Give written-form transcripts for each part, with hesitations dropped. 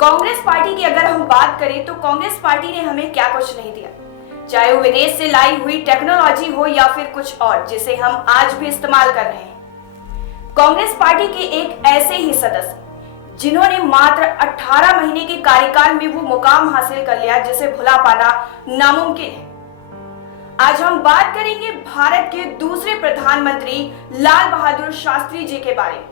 Congress party की अगर हम बात करें तो कांग्रेस पार्टी ने हमें क्या कुछ नहीं दिया, चाहे वो विदेश से लाई हुई टेक्नोलॉजी हो या फिर कुछ और जिसे हम आज भी इस्तेमाल कर रहे हैं। कांग्रेस पार्टी के एक ऐसे ही सदस्य जिन्होंने मात्र 18 महीने के कार्यकाल में वो मुकाम हासिल कर लिया जिसे भुला पाना नामुमकिन है। आज हम बात करेंगे भारत के दूसरे प्रधानमंत्री लाल बहादुर शास्त्री जी के बारे में,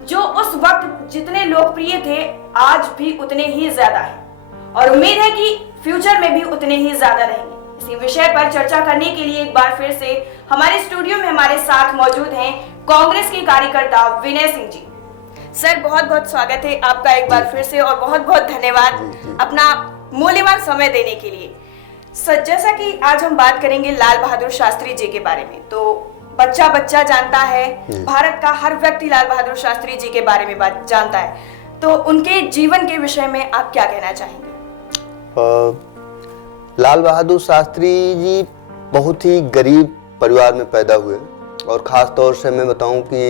जो उस वक्त जितने लोकप्रिय थे आज भी उतने ही ज्यादा हैं और उम्मीद है कि फ्यूचर में भी उतने ही ज्यादा रहेंगे। इसी विषय पर चर्चा करने के लिए एक बार फिर से हमारे स्टूडियो में हमारे साथ मौजूद हैं कांग्रेस के कार्यकर्ता विनय सिंह जी। सर, बहुत बहुत स्वागत है आपका एक बार फिर से और बहुत बहुत धन्यवाद अपना मूल्यवान समय देने के लिए। सर, जैसा कि आज हम बात करेंगे लाल बहादुर शास्त्री जी के बारे में, तो बच्चा बच्चा जानता है, भारत का हर व्यक्ति लाल बहादुर शास्त्री जी के बारे में बात जानता है, तो उनके जीवन के विषय में आप क्या कहना चाहेंगे? लाल बहादुर शास्त्री जी बहुत ही गरीब परिवार में पैदा हुए और ख़ास तौर से मैं बताऊं कि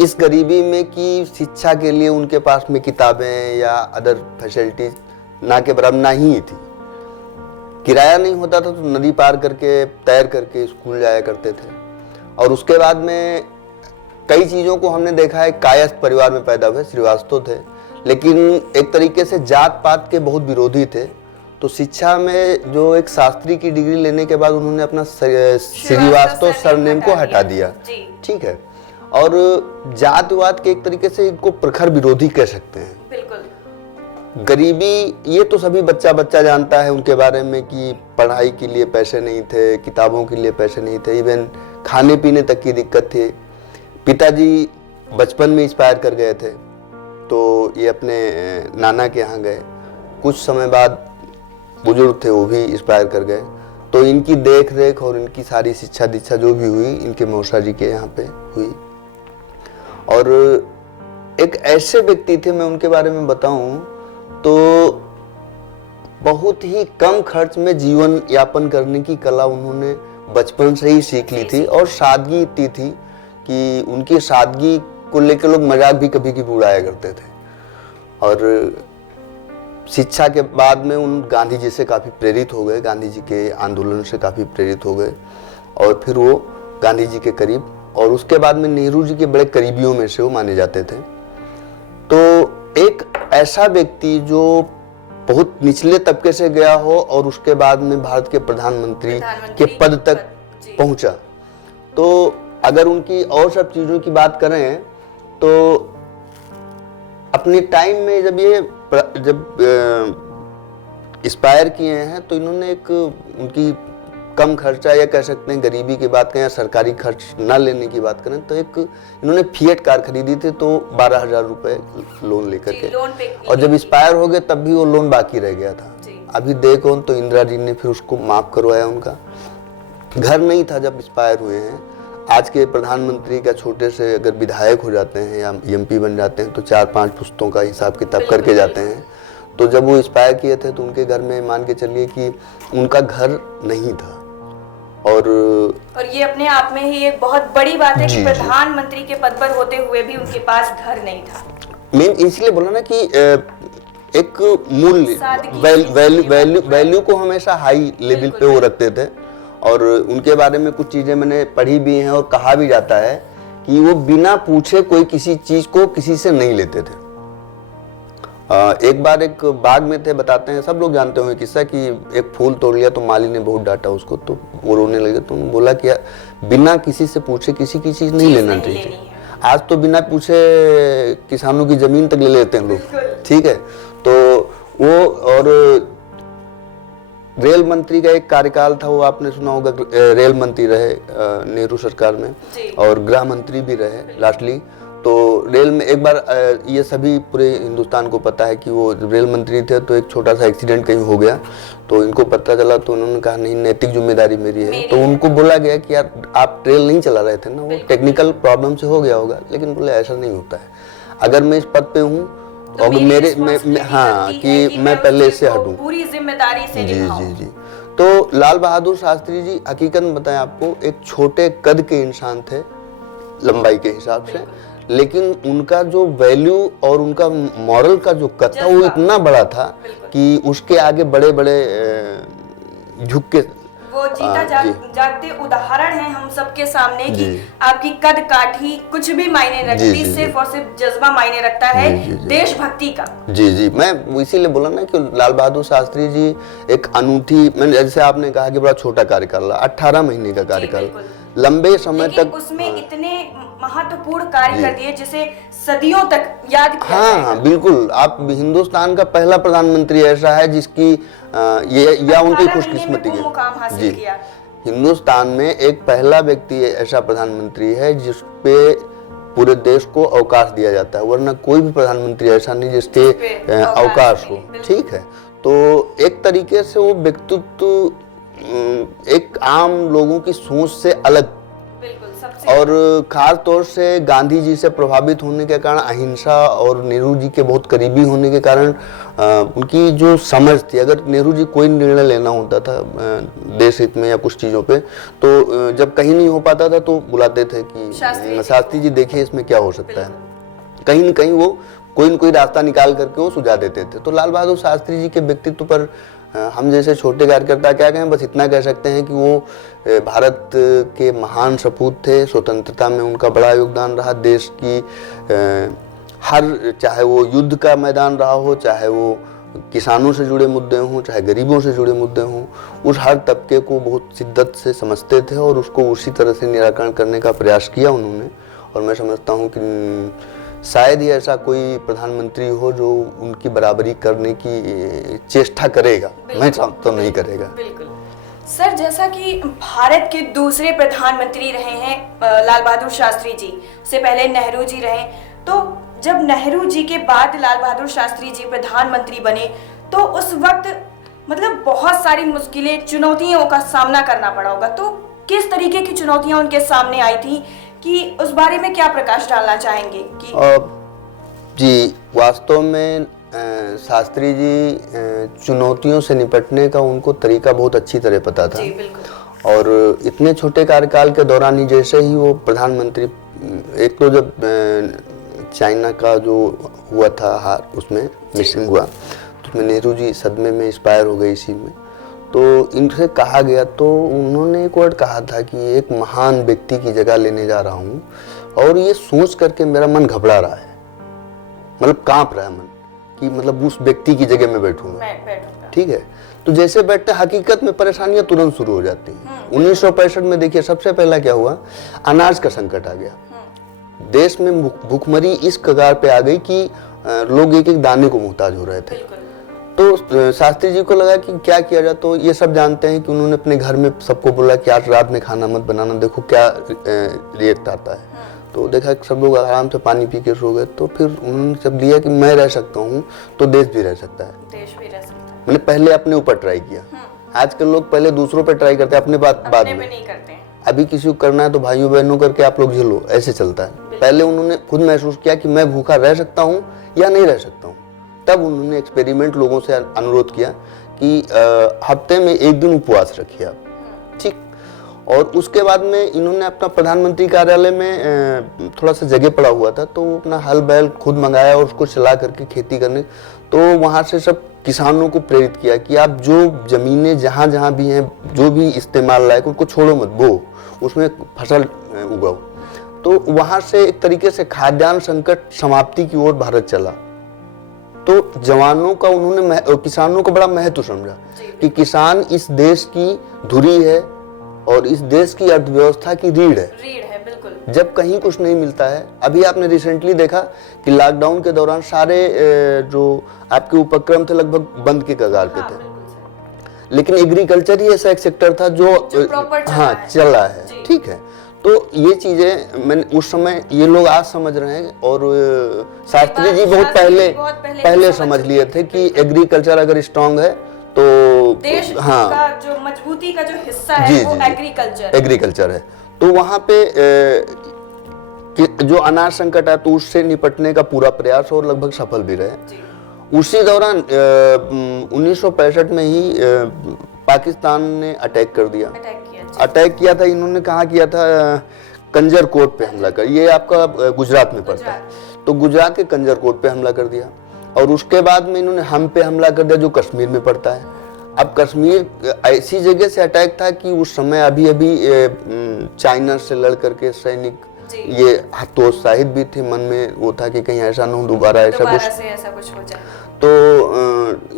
इस गरीबी में कि शिक्षा के लिए उनके पास में किताबें या अदर फैसिलिटीज ना के बराबर ना ही थी। किराया नहीं होता था तो नदी पार करके तैर करके स्कूल जाया करते थे। और उसके बाद में कई चीज़ों को हमने देखा है, कायस्थ परिवार में पैदा हुए, श्रीवास्तव थे, लेकिन एक तरीके से जात पात के बहुत विरोधी थे। तो शिक्षा में जो एक शास्त्री की डिग्री लेने के बाद उन्होंने अपना श्रीवास्तव सरनेम को हटा दिया, ठीक है। और जातवाद के एक तरीके से इनको प्रखर विरोधी कह सकते हैं। बिल्कुल। गरीबी ये तो सभी बच्चा बच्चा जानता है उनके बारे में कि पढ़ाई के लिए पैसे नहीं थे, किताबों के लिए पैसे नहीं थे, इवन खाने पीने तक की दिक्कत थी। पिताजी बचपन में एक्सपायर कर गए थे तो ये अपने नाना के यहाँ गए, कुछ समय बाद बुजुर्ग थे वो भी एक्सपायर कर गए। तो इनकी देख रेख और इनकी सारी शिक्षा दीक्षा जो भी हुई इनके मौसा जी के यहाँ पे हुई। और एक ऐसे व्यक्ति थे, मैं उनके बारे में बताऊं तो बहुत ही कम खर्च में जीवन यापन करने की कला उन्होंने बचपन से ही सीख ली थी। और सादगी इतनी थी कि उनकी सादगी को लेकर लोग मजाक भी कभी कभी उड़ाया करते थे। और शिक्षा के बाद में उन गांधी जी से काफ़ी प्रेरित हो गए, गांधी जी के आंदोलन से काफ़ी प्रेरित हो गए और फिर वो गांधी जी के करीब, और उसके बाद में नेहरू जी के बड़े करीबियों में से वो माने जाते थे। तो एक ऐसा व्यक्ति जो बहुत निचले तबके से गया हो और उसके बाद में भारत के प्रधानमंत्री के पद तक पहुंचा, तो अगर उनकी और सब चीज़ों की बात करें तो अपने टाइम में जब एक्सपायर किए हैं तो इन्होंने एक उनकी कम खर्चा या कह सकते हैं गरीबी की बात करें या सरकारी खर्च ना लेने की बात करें तो एक इन्होंने फिएट कार खरीदी थी, तो 12,000 रुपए लोन लेकर के, और जब एक्सपायर हो गए तब भी वो लोन बाकी रह गया था। अभी देखो तो इंदिरा जी ने फिर उसको माफ करवाया। उनका घर नहीं था जब एक्सपायर हुए हैं। आज के प्रधानमंत्री का छोटे से अगर विधायक हो जाते हैं या एमपी बन जाते हैं तो 4-5 पुस्तों का हिसाब किताब करके जाते हैं। तो जब वो एक्सपायर किए थे तो उनके घर में मान के चलिए कि उनका घर नहीं था। और ये अपने आप में ही एक बहुत बड़ी बात है कि प्रधानमंत्री के पद पर होते हुए भी उनके पास घर नहीं था। मेन इसलिए बोला ना कि एक मूल्य वैल्यू को हमेशा हाई लेवल पे वो रखते थे। और उनके बारे में कुछ चीजें मैंने पढ़ी भी हैं और कहा भी जाता है कि वो बिना पूछे कोई किसी चीज को किसी से नहीं लेते थे। एक बार एक बाग में थे, बताते हैं, सब लोग जानते होंगे किस्सा, कि एक फूल तोड़ लिया तो माली ने बहुत डांटा उसको, तो वो रोने लगे। तो उन्होंने बोला कि बिना किसी से पूछे किसी की चीज नहीं लेना चाहिए। आज तो बिना पूछे किसानों की जमीन तक ले लेते हैं लोग, ठीक है। तो वो, और रेल मंत्री का एक कार्यकाल था, वो आपने सुना होगा, रेल मंत्री रहे नेहरू सरकार में, और गृह मंत्री भी रहे लास्टली। तो रेल में एक बार ये सभी पूरे हिंदुस्तान को पता है कि वो रेल मंत्री थे, तो एक छोटा सा एक्सीडेंट कहीं हो गया तो इनको पता चला, तो उन्होंने कहा नहीं, नैतिक जिम्मेदारी मेरी है। तो उनको बोला गया कि यार आप रेल नहीं चला रहे थे ना, वो टेक्निकल प्रॉब्लम से हो गया होगा, लेकिन बोले ऐसा नहीं होता है, अगर मैं इस पद पे हूँ और मेरे हाँ कि मैं पहले इससे हटूं, पूरी जिम्मेदारी से जी। तो लाल बहादुर शास्त्री जी हकीकत में बताएं आपको, एक छोटे कद के इंसान थे लंबाई के हिसाब से, लेकिन उनका जो वैल्यू और उनका मॉरल का जो कद था वो इतना बड़ा था कि उसके आगे बड़े बड़े झुक के, वो जीता जागते उदाहरण है हम सबके सामने कि आपकी कद काठी कुछ भी मायने रखती, सिर्फ और सिर्फ जज्बा मायने रखता है देशभक्ति का। जी, मैं इसीलिए बोला ना कि लाल बहादुर शास्त्री जी एक अनूठी, मैंने जैसे आपने कहा कि बड़ा छोटा कार्यकाल, 18 महीने का कार्यकाल, लंबे समय तक उसमें इतने महत्वपूर्ण कार्य कर दिए जिसे सदियों तक याद किया जाएगा। हाँ, बिल्कुल। आप हिंदुस्तान का पहला प्रधानमंत्री ऐसा है जिसकी या उनकी खुशकिस्मती है मुकाम हासिल किया। हिंदुस्तान में एक पहला व्यक्ति ऐसा प्रधानमंत्री है जिसपे पूरे देश को अवकाश दिया जाता है, वरना कोई भी प्रधानमंत्री ऐसा नहीं जिसके अवकाश हो। ठीक है, तो एक तरीके से वो व्यक्तित्व एक आम लोगों की सोच से अलग, और खास तौर से गांधी जी से प्रभावित होने के कारण, अहिंसा और नेहरू जी के बहुत करीबी होने के कारण उनकी जो समझ थी, अगर नेहरू जी कोई निर्णय लेना होता था देश हित में या कुछ चीज़ों पे, तो जब कहीं नहीं हो पाता था तो बुलाते थे कि शास्त्री जी देखिए इसमें क्या हो सकता है, कहीं न कहीं वो कोई न कोई रास्ता निकाल करके वो सुझा देते थे। तो लाल बहादुर शास्त्री जी के व्यक्तित्व पर हम जैसे छोटे कार्यकर्ता क्या कहें, बस इतना कह सकते हैं कि वो भारत के महान सपूत थे। स्वतंत्रता में उनका बड़ा योगदान रहा, देश की हर, चाहे वो युद्ध का मैदान रहा हो, चाहे वो किसानों से जुड़े मुद्दे हों, चाहे गरीबों से जुड़े मुद्दे हों, उस हर तबके को बहुत शिद्दत से समझते थे और उसको उसी तरह से निराकरण करने का प्रयास किया उन्होंने। और मैं समझता हूँ कि शायद ही ऐसा कोई प्रधानमंत्री हो जो उनकी बराबरी करने की चेष्टा करेगा, मैं तो नहीं करेगा। बिल्कुल सर, जैसा कि भारत के दूसरे प्रधानमंत्री रहे हैं लाल बहादुर शास्त्री जी, उससे पहले नेहरू जी रहे, तो जब नेहरू जी के बाद लाल बहादुर शास्त्री जी प्रधानमंत्री बने तो उस वक्त मतलब बहुत सारी मुश्किलें, चुनौतियों का सामना करना पड़ा होगा, तो किस तरीके की चुनौतियां उनके सामने आई थी कि उस बारे में क्या प्रकाश डालना चाहेंगे कि जी, वास्तव में शास्त्री जी चुनौतियों से निपटने का उनको तरीका बहुत अच्छी तरह पता था। जी, बिल्कुल। और इतने छोटे कार्यकाल के दौरान ही जैसे ही वो प्रधानमंत्री, एक तो जब चाइना का जो हुआ था हार, उसमें मिसिंग हुआ, तो उसमें नेहरू जी सदमे में एक्सपायर हो गए इसी में, तो इनसे कहा गया, तो उन्होंने एक वर्ड कहा था कि एक महान व्यक्ति की जगह लेने जा रहा हूँ और ये सोच करके मेरा मन घबरा रहा है, मतलब कांप रहा है मन कि मतलब उस व्यक्ति की जगह में बैठूंगा। ठीक है, तो जैसे बैठते हकीकत में परेशानियां तुरंत शुरू हो जाती हैं। 1965 में देखिए सबसे पहला क्या हुआ, अनाज का संकट आ गया, देश में भूखमरी इस कगार पे आ गई कि लोग एक एक दाने को मुहताज हो रहे थे। तो शास्त्री जी को लगा कि क्या किया जाए, तो ये सब जानते हैं कि उन्होंने अपने घर में सबको बोला कि आज रात में खाना मत बनाना, देखो क्या रिएक्ट आता है। तो देखा कि सब लोग आराम से पानी पी के सो गए। तो फिर उन्होंने जब दिया कि मैं रह सकता हूँ तो देश भी रह सकता है, देश भी रह सकता है। मैंने पहले अपने ऊपर ट्राई किया। आजकल लोग पहले दूसरों पर ट्राई करते हैं, अपने बाद में नहीं करते हैं। अभी किसी को करना है तो भाइयों बहनों करके आप लोग झेलो, ऐसे चलता है। पहले उन्होंने खुद महसूस किया कि मैं भूखा रह सकता हूँ या नहीं रह सकता हूँ, तब उन्होंने एक्सपेरिमेंट लोगों से अनुरोध किया कि हफ्ते में एक दिन उपवास रखिए आप, ठीक। और उसके बाद में इन्होंने अपना प्रधानमंत्री कार्यालय में थोड़ा सा जगह पड़ा हुआ था, तो अपना हल बैल खुद मंगाया और उसको चला करके खेती करने, तो वहाँ से सब किसानों को प्रेरित किया कि आप जो जमीनें जहाँ जहाँ भी हैं, जो भी इस्तेमाल लायक, उनको छोड़ो मत, बो उसमें फसल उगाओ। तो वहाँ से एक तरीके से खाद्यान्न संकट समाप्ति की ओर भारत चला। तो जवानों का उन्होंने किसानों को बड़ा महत्व समझा कि किसान इस देश की धुरी है और इस देश की अर्थव्यवस्था की रीढ़ है। बिल्कुल। जब कहीं कुछ नहीं मिलता है, अभी आपने रिसेंटली देखा कि लॉकडाउन के दौरान सारे जो आपके उपक्रम थे लगभग बंद के कगार पे थे, लेकिन एग्रीकल्चर ही ऐसा एक सेक्टर था जो चल रहा है, ठीक है। तो ये चीजें मैंने उस समय, ये लोग आज समझ रहे हैं, और शास्त्री जी बहुत पहले समझ लिए थे कि एग्रीकल्चर अगर स्ट्रांग है तो देश का जो मजबूती का जो हिस्सा है वो एग्रीकल्चर है। तो वहाँ पे जो अनाज संकट है तो उससे निपटने का पूरा प्रयास और लगभग सफल भी रहे। उसी दौरान 1965 में ही पाकिस्तान ने अटैक कर दिया। अटैक किया था, इन्होंने कहा किया था कंजरकोट पे हमला कर, ये आपका गुजरात में पड़ता है, तो गुजरात के कंजरकोट पे हमला कर दिया। और उसके बाद में इन्होंने हम पे हमला कर दिया जो कश्मीर में पड़ता है। अब कश्मीर ऐसी जगह से अटैक था कि उस समय अभी अभी चाइना से लड़ करके सैनिक ये हतोत्साहित भी थे, मन में वो था कि कहीं ऐसा ना हो दोबारा ऐसा कुछ हो जाए। तो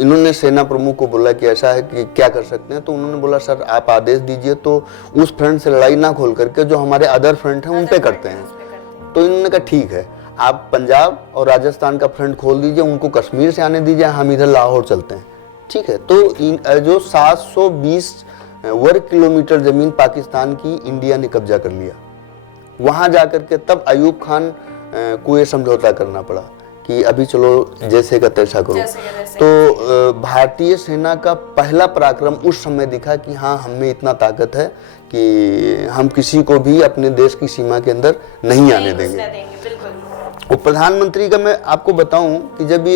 इन्होंने सेना प्रमुख को बोला कि ऐसा है कि क्या कर सकते हैं, तो उन्होंने बोला सर आप आदेश दीजिए तो उस फ्रंट से लड़ाई ना खोल करके जो हमारे अदर फ्रंट हैं उन पे करते हैं। तो इन्होंने कहा ठीक है, आप पंजाब और राजस्थान का फ्रंट खोल दीजिए, उनको कश्मीर से आने दीजिए, हम इधर लाहौर चलते हैं। ठीक है, तो जो 720 वर्ग किलोमीटर जमीन पाकिस्तान की इंडिया ने कब्जा कर लिया। वहां जाकर के तब अयूब खान को ये समझौता करना पड़ा कि अभी चलो जैसे का तैसा करो। तो भारतीय सेना का पहला पराक्रम उस समय दिखा कि हाँ हमें इतना ताकत है कि हम किसी को भी अपने देश की सीमा के अंदर नहीं आने देंगे। और प्रधानमंत्री का मैं आपको बताऊं कि जब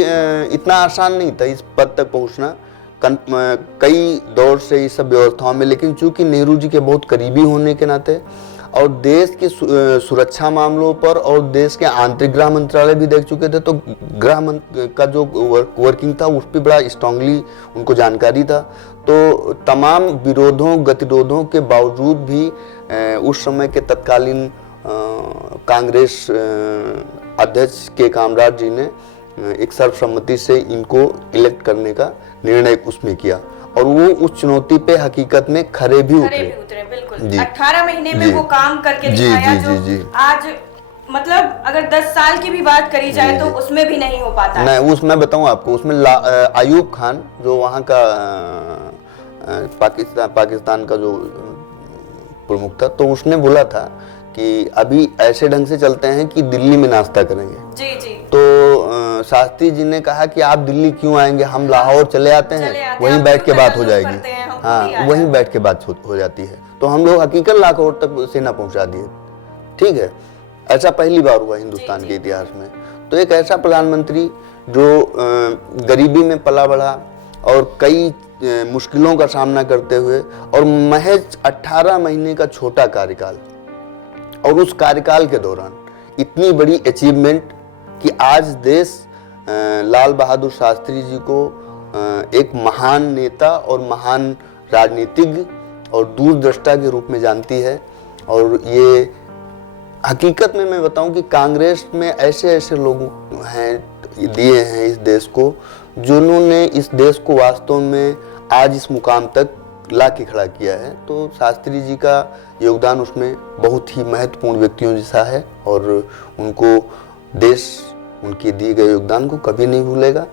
इतना आसान नहीं था इस पद तक पहुंचना, कई दौर से इस सब व्यवस्थाओं में, लेकिन चूंकि नेहरू जी के बहुत करीबी होने के नाते और देश के सुरक्षा मामलों पर और देश के आंतरिक गृह मंत्रालय भी देख चुके थे, तो गृह मंत्री का जो वर्किंग था उस पर बड़ा स्ट्रांगली उनको जानकारी था। तो तमाम विरोधों गतिरोधों के बावजूद भी उस समय के तत्कालीन कांग्रेस अध्यक्ष के कामराज जी ने एक सर्वसम्मति से इनको इलेक्ट करने का निर्णय उसमें किया और वो उस चुनौती पे हकीकत में खरे भी उतरे। बिल्कुल 18 महीने में वो काम करके दिखाया जो आज मतलब अगर 10 साल की भी बात करी जाए तो उसमें भी नहीं हो पाता। नहीं, उसमें बताऊं आपको, उसमें अयूब खान जो वहाँ का पाकिस्तान का जो प्रमुख था, तो उसने बोला था कि अभी ऐसे ढंग से चलते हैं कि दिल्ली में नाश्ता करेंगे। जी। तो शास्त्री जी ने कहा कि आप दिल्ली क्यों आएंगे, हम लाहौर चले आते हैं, वहीं बैठ के बात हो जाएगी। हाँ, वहीं बैठ के बात हो जाती है। तो हम लोग हकीकत लाहौर तक सेना पहुंचा दिए। ठीक है, ऐसा पहली बार हुआ हिंदुस्तान के इतिहास में। तो एक ऐसा प्रधानमंत्री जो गरीबी में पला बढ़ा और कई मुश्किलों का सामना करते हुए और महज 18 महीने का छोटा कार्यकाल, और उस कार्यकाल के दौरान इतनी बड़ी अचीवमेंट कि आज देश लाल बहादुर शास्त्री जी को एक महान नेता और महान राजनीतिज्ञ और दूरदृष्टा के रूप में जानती है। और ये हकीकत में मैं बताऊं कि कांग्रेस में ऐसे ऐसे लोग हैं दिए हैं इस देश को, जिन्होंने इस देश को वास्तव में आज इस मुकाम तक ला के खड़ा किया है। तो शास्त्री जी का योगदान उसमें बहुत ही महत्वपूर्ण व्यक्तियों जैसा है और उनको देश उनके दिए गए योगदान को कभी नहीं भूलेगा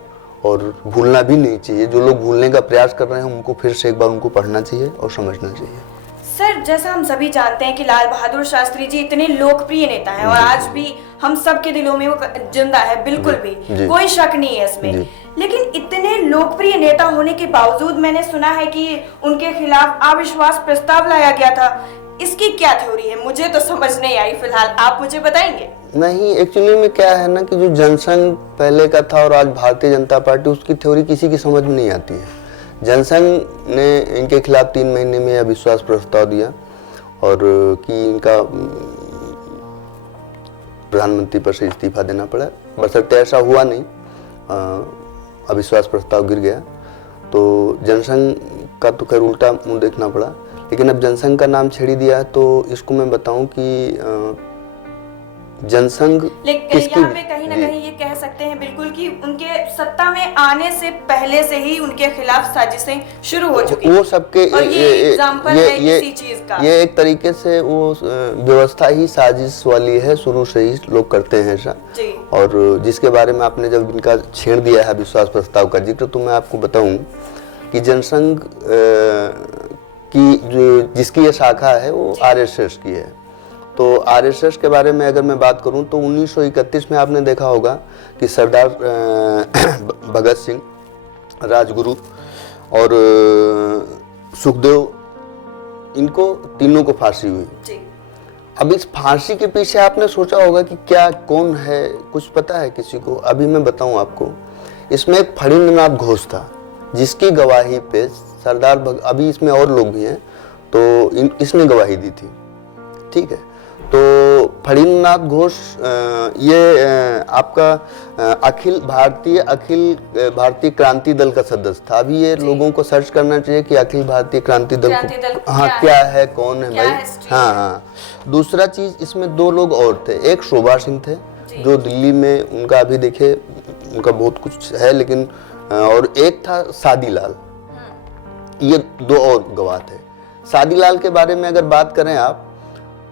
और भूलना भी नहीं चाहिए। जो लोग भूलने का प्रयास कर रहे हैं उनको फिर से एक बार उनको पढ़ना चाहिए और समझना चाहिए। सर, जैसा हम सभी जानते हैं कि लाल बहादुर शास्त्री जी इतने लोकप्रिय नेता हैं और आज भी हम सबके दिलों में वो जिंदा है, बिल्कुल भी कोई शक नहीं है इसमें। लेकिन इतने लोकप्रिय नेता होने के बावजूद मैंने सुना है कि उनके खिलाफ अविश्वास प्रस्ताव लाया गया था। इसकी क्या थ्योरी है? मुझे तो समझ नहीं आई फिलहाल, आप मुझे बताएंगे? नहीं, एक्चुअली में क्या है ना कि जो जनसंघ पहले का था और आज भारतीय जनता पार्टी, उसकी थ्योरी किसी की समझ में नहीं आती है। जनसंघ ने इनके खिलाफ 3 महीने में अविश्वास प्रस्ताव दिया और कि इनका प्रधानमंत्री पद से इस्तीफा देना पड़ा। बशर्ते ऐसा हुआ नहीं, अविश्वास प्रस्ताव गिर गया। तो जनसंघ का तो खैर उल्टा मुंह देखना पड़ा। लेकिन अब जनसंघ का नाम छेड़ी दिया है तो इसको मैं बताऊं कि जनसंघ यहाँ पे कहीं ना कहीं ये कह सकते हैं बिल्कुल कि उनके सत्ता में आने से पहले से ही उनके खिलाफ साजिशें शुरू हो चुकी हैं। वो सबके और ये एग्जाम्पल है किसी चीज का। ये एक तरीके से वो व्यवस्था ही साजिश वाली है, शुरू से ही लोग करते हैं ऐसा। और जिसके बारे में आपने जब इनका छेड़ दिया है विश्वास प्रस्ताव का जिक्र, तो मैं आपको बताऊं कि जनसंघ की जिसकी ये शाखा है वो आरएसएस की है। तो आरएसएस के बारे में अगर मैं बात करूं तो 1931 में आपने देखा होगा कि सरदार भगत सिंह, राजगुरु और सुखदेव, इनको तीनों को फांसी हुई। अब इस फांसी के पीछे आपने सोचा होगा कि क्या कौन है, कुछ पता है किसी को? अभी मैं बताऊं आपको। इसमें एक फणींद्रनाथ घोष था जिसकी गवाही पे अभी इसमें और लोग भी हैं, तो इसने गवाही दी थी। ठीक है, तो फणींद्रनाथ घोष ये आपका अखिल भारतीय क्रांति दल का सदस्य था। अभी ये लोगों को सर्च करना चाहिए कि अखिल भारतीय क्रांति दल हाँ क्या है, कौन है भाई। हाँ। दूसरा चीज, इसमें 2 लोग और थे। एक शोभा सिंह थे जो दिल्ली में, उनका अभी देखे उनका बहुत कुछ है, लेकिन और एक था सादीलाल। ये 2 और गवाह थे। सादीलाल के बारे में अगर बात करें आप,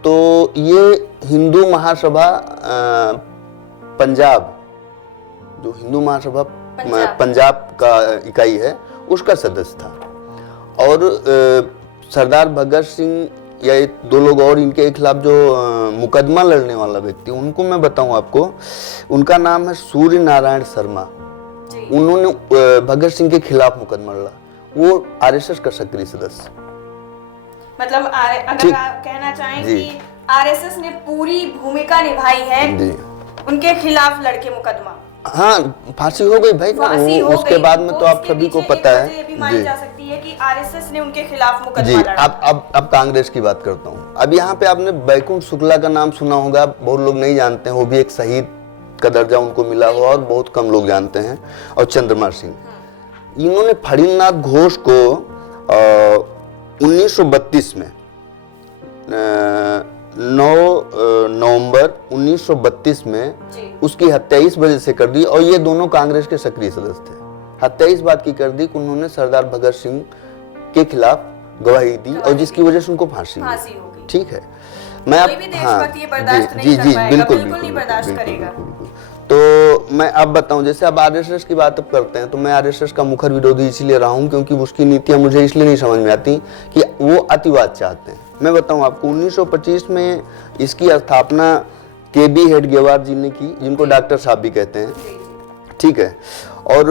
तो ये हिंदू महासभा पंजाब, जो हिंदू महासभा पंजाब का इकाई है, उसका सदस्य था। और सरदार भगत सिंह या 2 लोग और इनके खिलाफ जो मुकदमा लड़ने वाला व्यक्ति, उनको मैं बताऊं आपको, उनका नाम है सूर्य नारायण शर्मा। उन्होंने भगत सिंह के खिलाफ मुकदमा लड़ा। वो आरएसएस का सक्रिय सदस्य। मतलब अगर आप कहना चाहें कि आरएसएस ने पूरी भूमिका निभाई है उनके खिलाफ लड़के मुकदमा। हाँ, फांसी हो गई भाई, उसके बाद में तो आप सभी को पता है। ये भी मानी जा सकती है कि आरएसएस ने उनके खिलाफ मुकदमा लड़ा। अब कांग्रेस की बात करता हूँ। अब यहाँ पे आपने बैकुंठ शुक्ला का नाम सुना होगा, बहुत लोग नहीं जानते हैं। वो भी एक शहीद का दर्जा उनको मिला हुआ और बहुत कम लोग जानते हैं। और चंद्रमा सिंह, इन्होंने फणींद्रनाथ घोष को 1932 में 9 नवंबर 1932 में उसकी हत्या इस वजह से कर दी। और ये दोनों कांग्रेस के सक्रिय सदस्य थे। हत्या इस बात की कर दी कि उन्होंने सरदार भगत सिंह के खिलाफ गवाही दी और जिसकी वजह से उनको फांसी हो गई। ठीक है, मैं आप बिल्कुल नहीं बर्दाश्त करेगा। तो मैं अब बताऊं, जैसे अब आरएसएस की बात अब करते हैं, तो मैं आरएसएस का मुखर विरोधी इसीलिए रहा हूं क्योंकि उसकी नीतियां मुझे इसलिए नहीं समझ में आती कि वो अतिवाद चाहते हैं। मैं बताऊं आपको, 1925 में इसकी स्थापना केबी हेडगेवार जी ने की, जिनको डॉक्टर साहब भी कहते हैं। ठीक है, और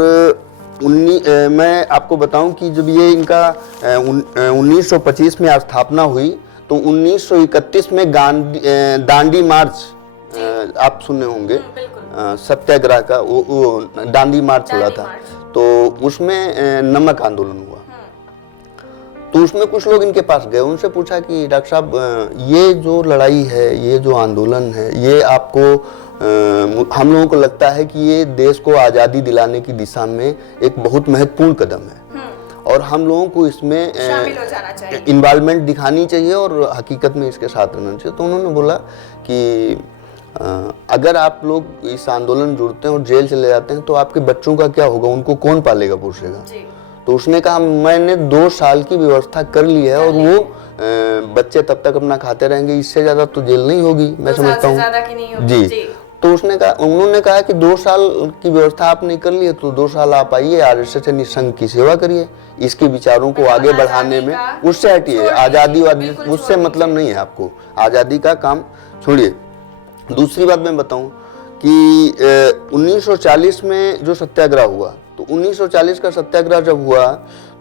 मैं आपको बताऊं कि जब ये इनका 1925 में स्थापना हुई तो 1931 में दांडी मार्च आप सुने होंगे, सत्याग्रह का वो दांडी मार्च चला था। तो उसमें नमक आंदोलन हुआ। तो उसमें कुछ लोग इनके पास गए, उनसे पूछा कि डॉक्टर साहब, ये जो लड़ाई है, ये जो आंदोलन है, ये आपको हम लोगों को लगता है कि ये देश को आज़ादी दिलाने की दिशा में एक बहुत महत्वपूर्ण कदम है और हम लोगों को इसमें शामिल हो जाना चाहिए, इन्वॉल्वमेंट दिखानी चाहिए और हकीकत में इसके साथ रहना चाहिए। तो उन्होंने बोला कि अगर आप लोग इस आंदोलन जुड़ते हैं और जेल चले जाते हैं तो आपके बच्चों का क्या होगा, उनको कौन पालेगा पोसेगा। तो उसने कहा मैंने 2 साल की व्यवस्था कर ली है और वो बच्चे तब तक अपना खाते रहेंगे, इससे ज्यादा तो जेल नहीं होगी, मैं समझता हूँ जी। तो उन्होंने कहा कि 2 साल की व्यवस्था आपने कर ली है तो 2 साल आप आइए आरएसएस निसंग की सेवा करिए, इसके विचारों को आगे बढ़ाने में उससे हटिए, आजादीवादी उससे मतलब नहीं है आपको, आजादी का काम छोड़िए। दूसरी बात मैं बताऊं कि 1940 में जो सत्याग्रह हुआ, तो 1940 का सत्याग्रह जब हुआ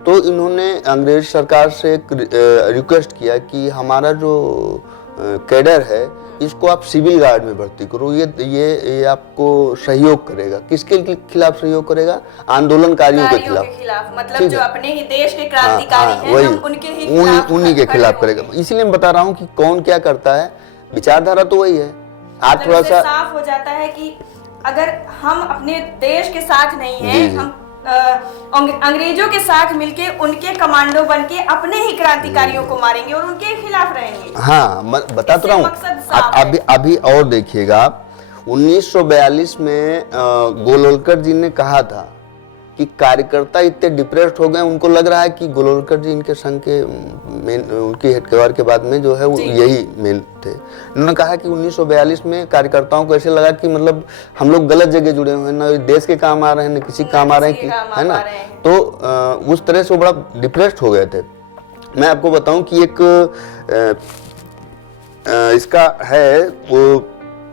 तो इन्होंने अंग्रेज सरकार से एक रिक्वेस्ट किया कि हमारा जो कैडर है इसको आप सिविल गार्ड में भर्ती करो, ये आपको सहयोग करेगा। किसके खिलाफ सहयोग करेगा? आंदोलनकारियों के खिलाफ। मतलब जो अपने ही देश के क्रांतिकारी हैं, हम उन्हीं के खिलाफ करेगा। इसीलिए मैं बता रहा हूँ कि कौन क्या करता है, विचारधारा तो वही है। आप थोड़ा सा साफ हो जाता है कि अगर हम अपने देश के साथ नहीं हैं, हम अंग्रेजों के साथ मिलके उनके कमांडो बनके अपने ही क्रांतिकारियों को मारेंगे और उनके खिलाफ रहेंगे। हाँ, मैं बता तो रहा हूँ। अभी और देखिएगा आप, 1942 में गोलवलकर जी ने कहा था कि कार्यकर्ता इतने डिप्रेस्ड हो गए, उनको लग रहा है कि गोलवलकर जी इनके संघ के मेन, उनके हेडक्वार्टर के बाद में जो है वो यही मेन थे। उन्होंने कहा कि 1942 में कार्यकर्ताओं को ऐसे लगा कि मतलब हम लोग गलत जगह जुड़े हुए हैं, ना देश के काम आ रहे हैं, ना किसी काम आ रहे हैं, है ना। तो उस तरह से वो बड़ा डिप्रेस्ड हो गए थे। मैं आपको बताऊं कि एक इसका है वो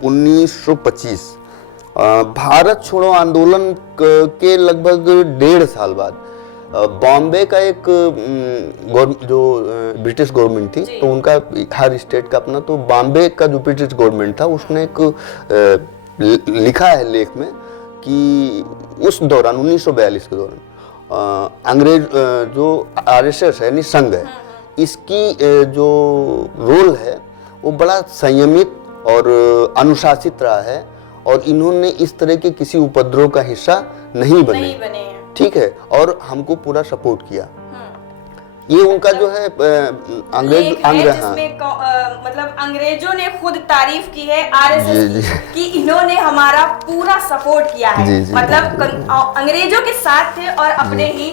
1925 भारत छोड़ो आंदोलन के लगभग 1.5 साल बाद बॉम्बे का एक जो ब्रिटिश गवर्नमेंट थी, तो उनका हर स्टेट का अपना, तो बॉम्बे का जो ब्रिटिश गवर्नमेंट था उसने एक लिखा है लेख में कि उस दौरान 1942 के दौरान अंग्रेज जो आरएसएस है, निसंग है, इसकी जो रोल है वो बड़ा संयमित और अनुशासित रहा है, और इन्होंने इस तरह के किसी उपद्रव का हिस्सा नहीं बने हैं। ठीक है, और हमको पूरा सपोर्ट किया। ये उनका जो है मतलब अंग्रेजों ने खुद तारीफ की है आरएसएस कि इन्होंने हमारा पूरा सपोर्ट किया है। मतलब अंग्रेजों के साथ थे और अपने ही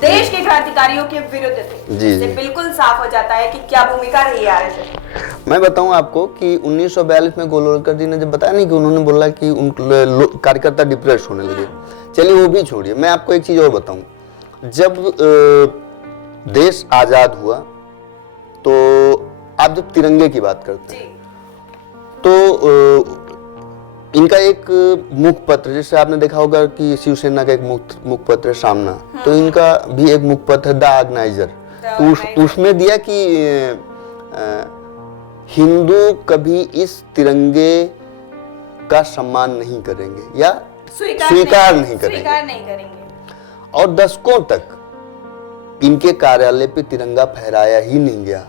देश के क्रांतिकारियों के विरुद्ध थे। इससे बिल्कुल साफ हो जाता है कि क्या भूमिका रही है आरएसएस। मैं बताऊं आपको कि 1942 में गोलवलकर जी ने जब बताया नहीं कि उन्होंने बोला कि उन कार्यकर्ता डिप्रेस होने लगे। चलिए वो भी छोड़िए, मैं आपको एक चीज और बताऊं। जब देश आजाद हुआ तो आप जब तिरंगे की बात करते हैं तो इनका एक मुखपत्र, जैसे आपने देखा होगा कि शिवसेना का एक मुखपत्र है सामना, तो इनका भी एक मुखपत्र है द ऑर्गेनाइजर। तो उसमें दिया कि हिंदू कभी इस तिरंगे का सम्मान नहीं करेंगे या स्वीकार नहीं करेंगे। और दशकों तक इनके कार्यालय पे तिरंगा फहराया ही नहीं गया।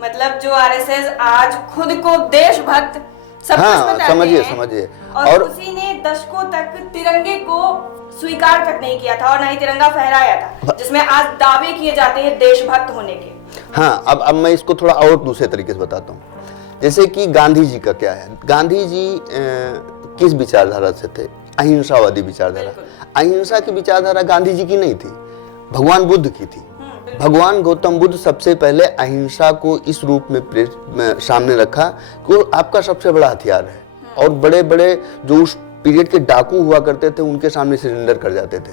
मतलब जो आरएसएस आज खुद को देशभक्त सब कुछ समझिए और उसी ने दशकों तक तिरंगे को स्वीकार तक नहीं किया था और ना ही तिरंगा फहराया था, जिसमें आज दावे किए जाते हैं देशभक्त होने के। हाँ, अब मैं इसको थोड़ा और दूसरे तरीके से बताता हूँ। जैसे कि गांधी जी का क्या है, गांधी जी किस विचारधारा से थे? अहिंसावादी विचारधारा। अहिंसा की विचारधारा गांधी जी की नहीं थी, भगवान बुद्ध की थी। भगवान गौतम बुद्ध सबसे पहले अहिंसा को इस रूप में सामने रखा कि आपका सबसे बड़ा हथियार है, और बड़े बड़े जो उस पीरियड के डाकू हुआ करते थे उनके सामने सरेंडर कर जाते थे,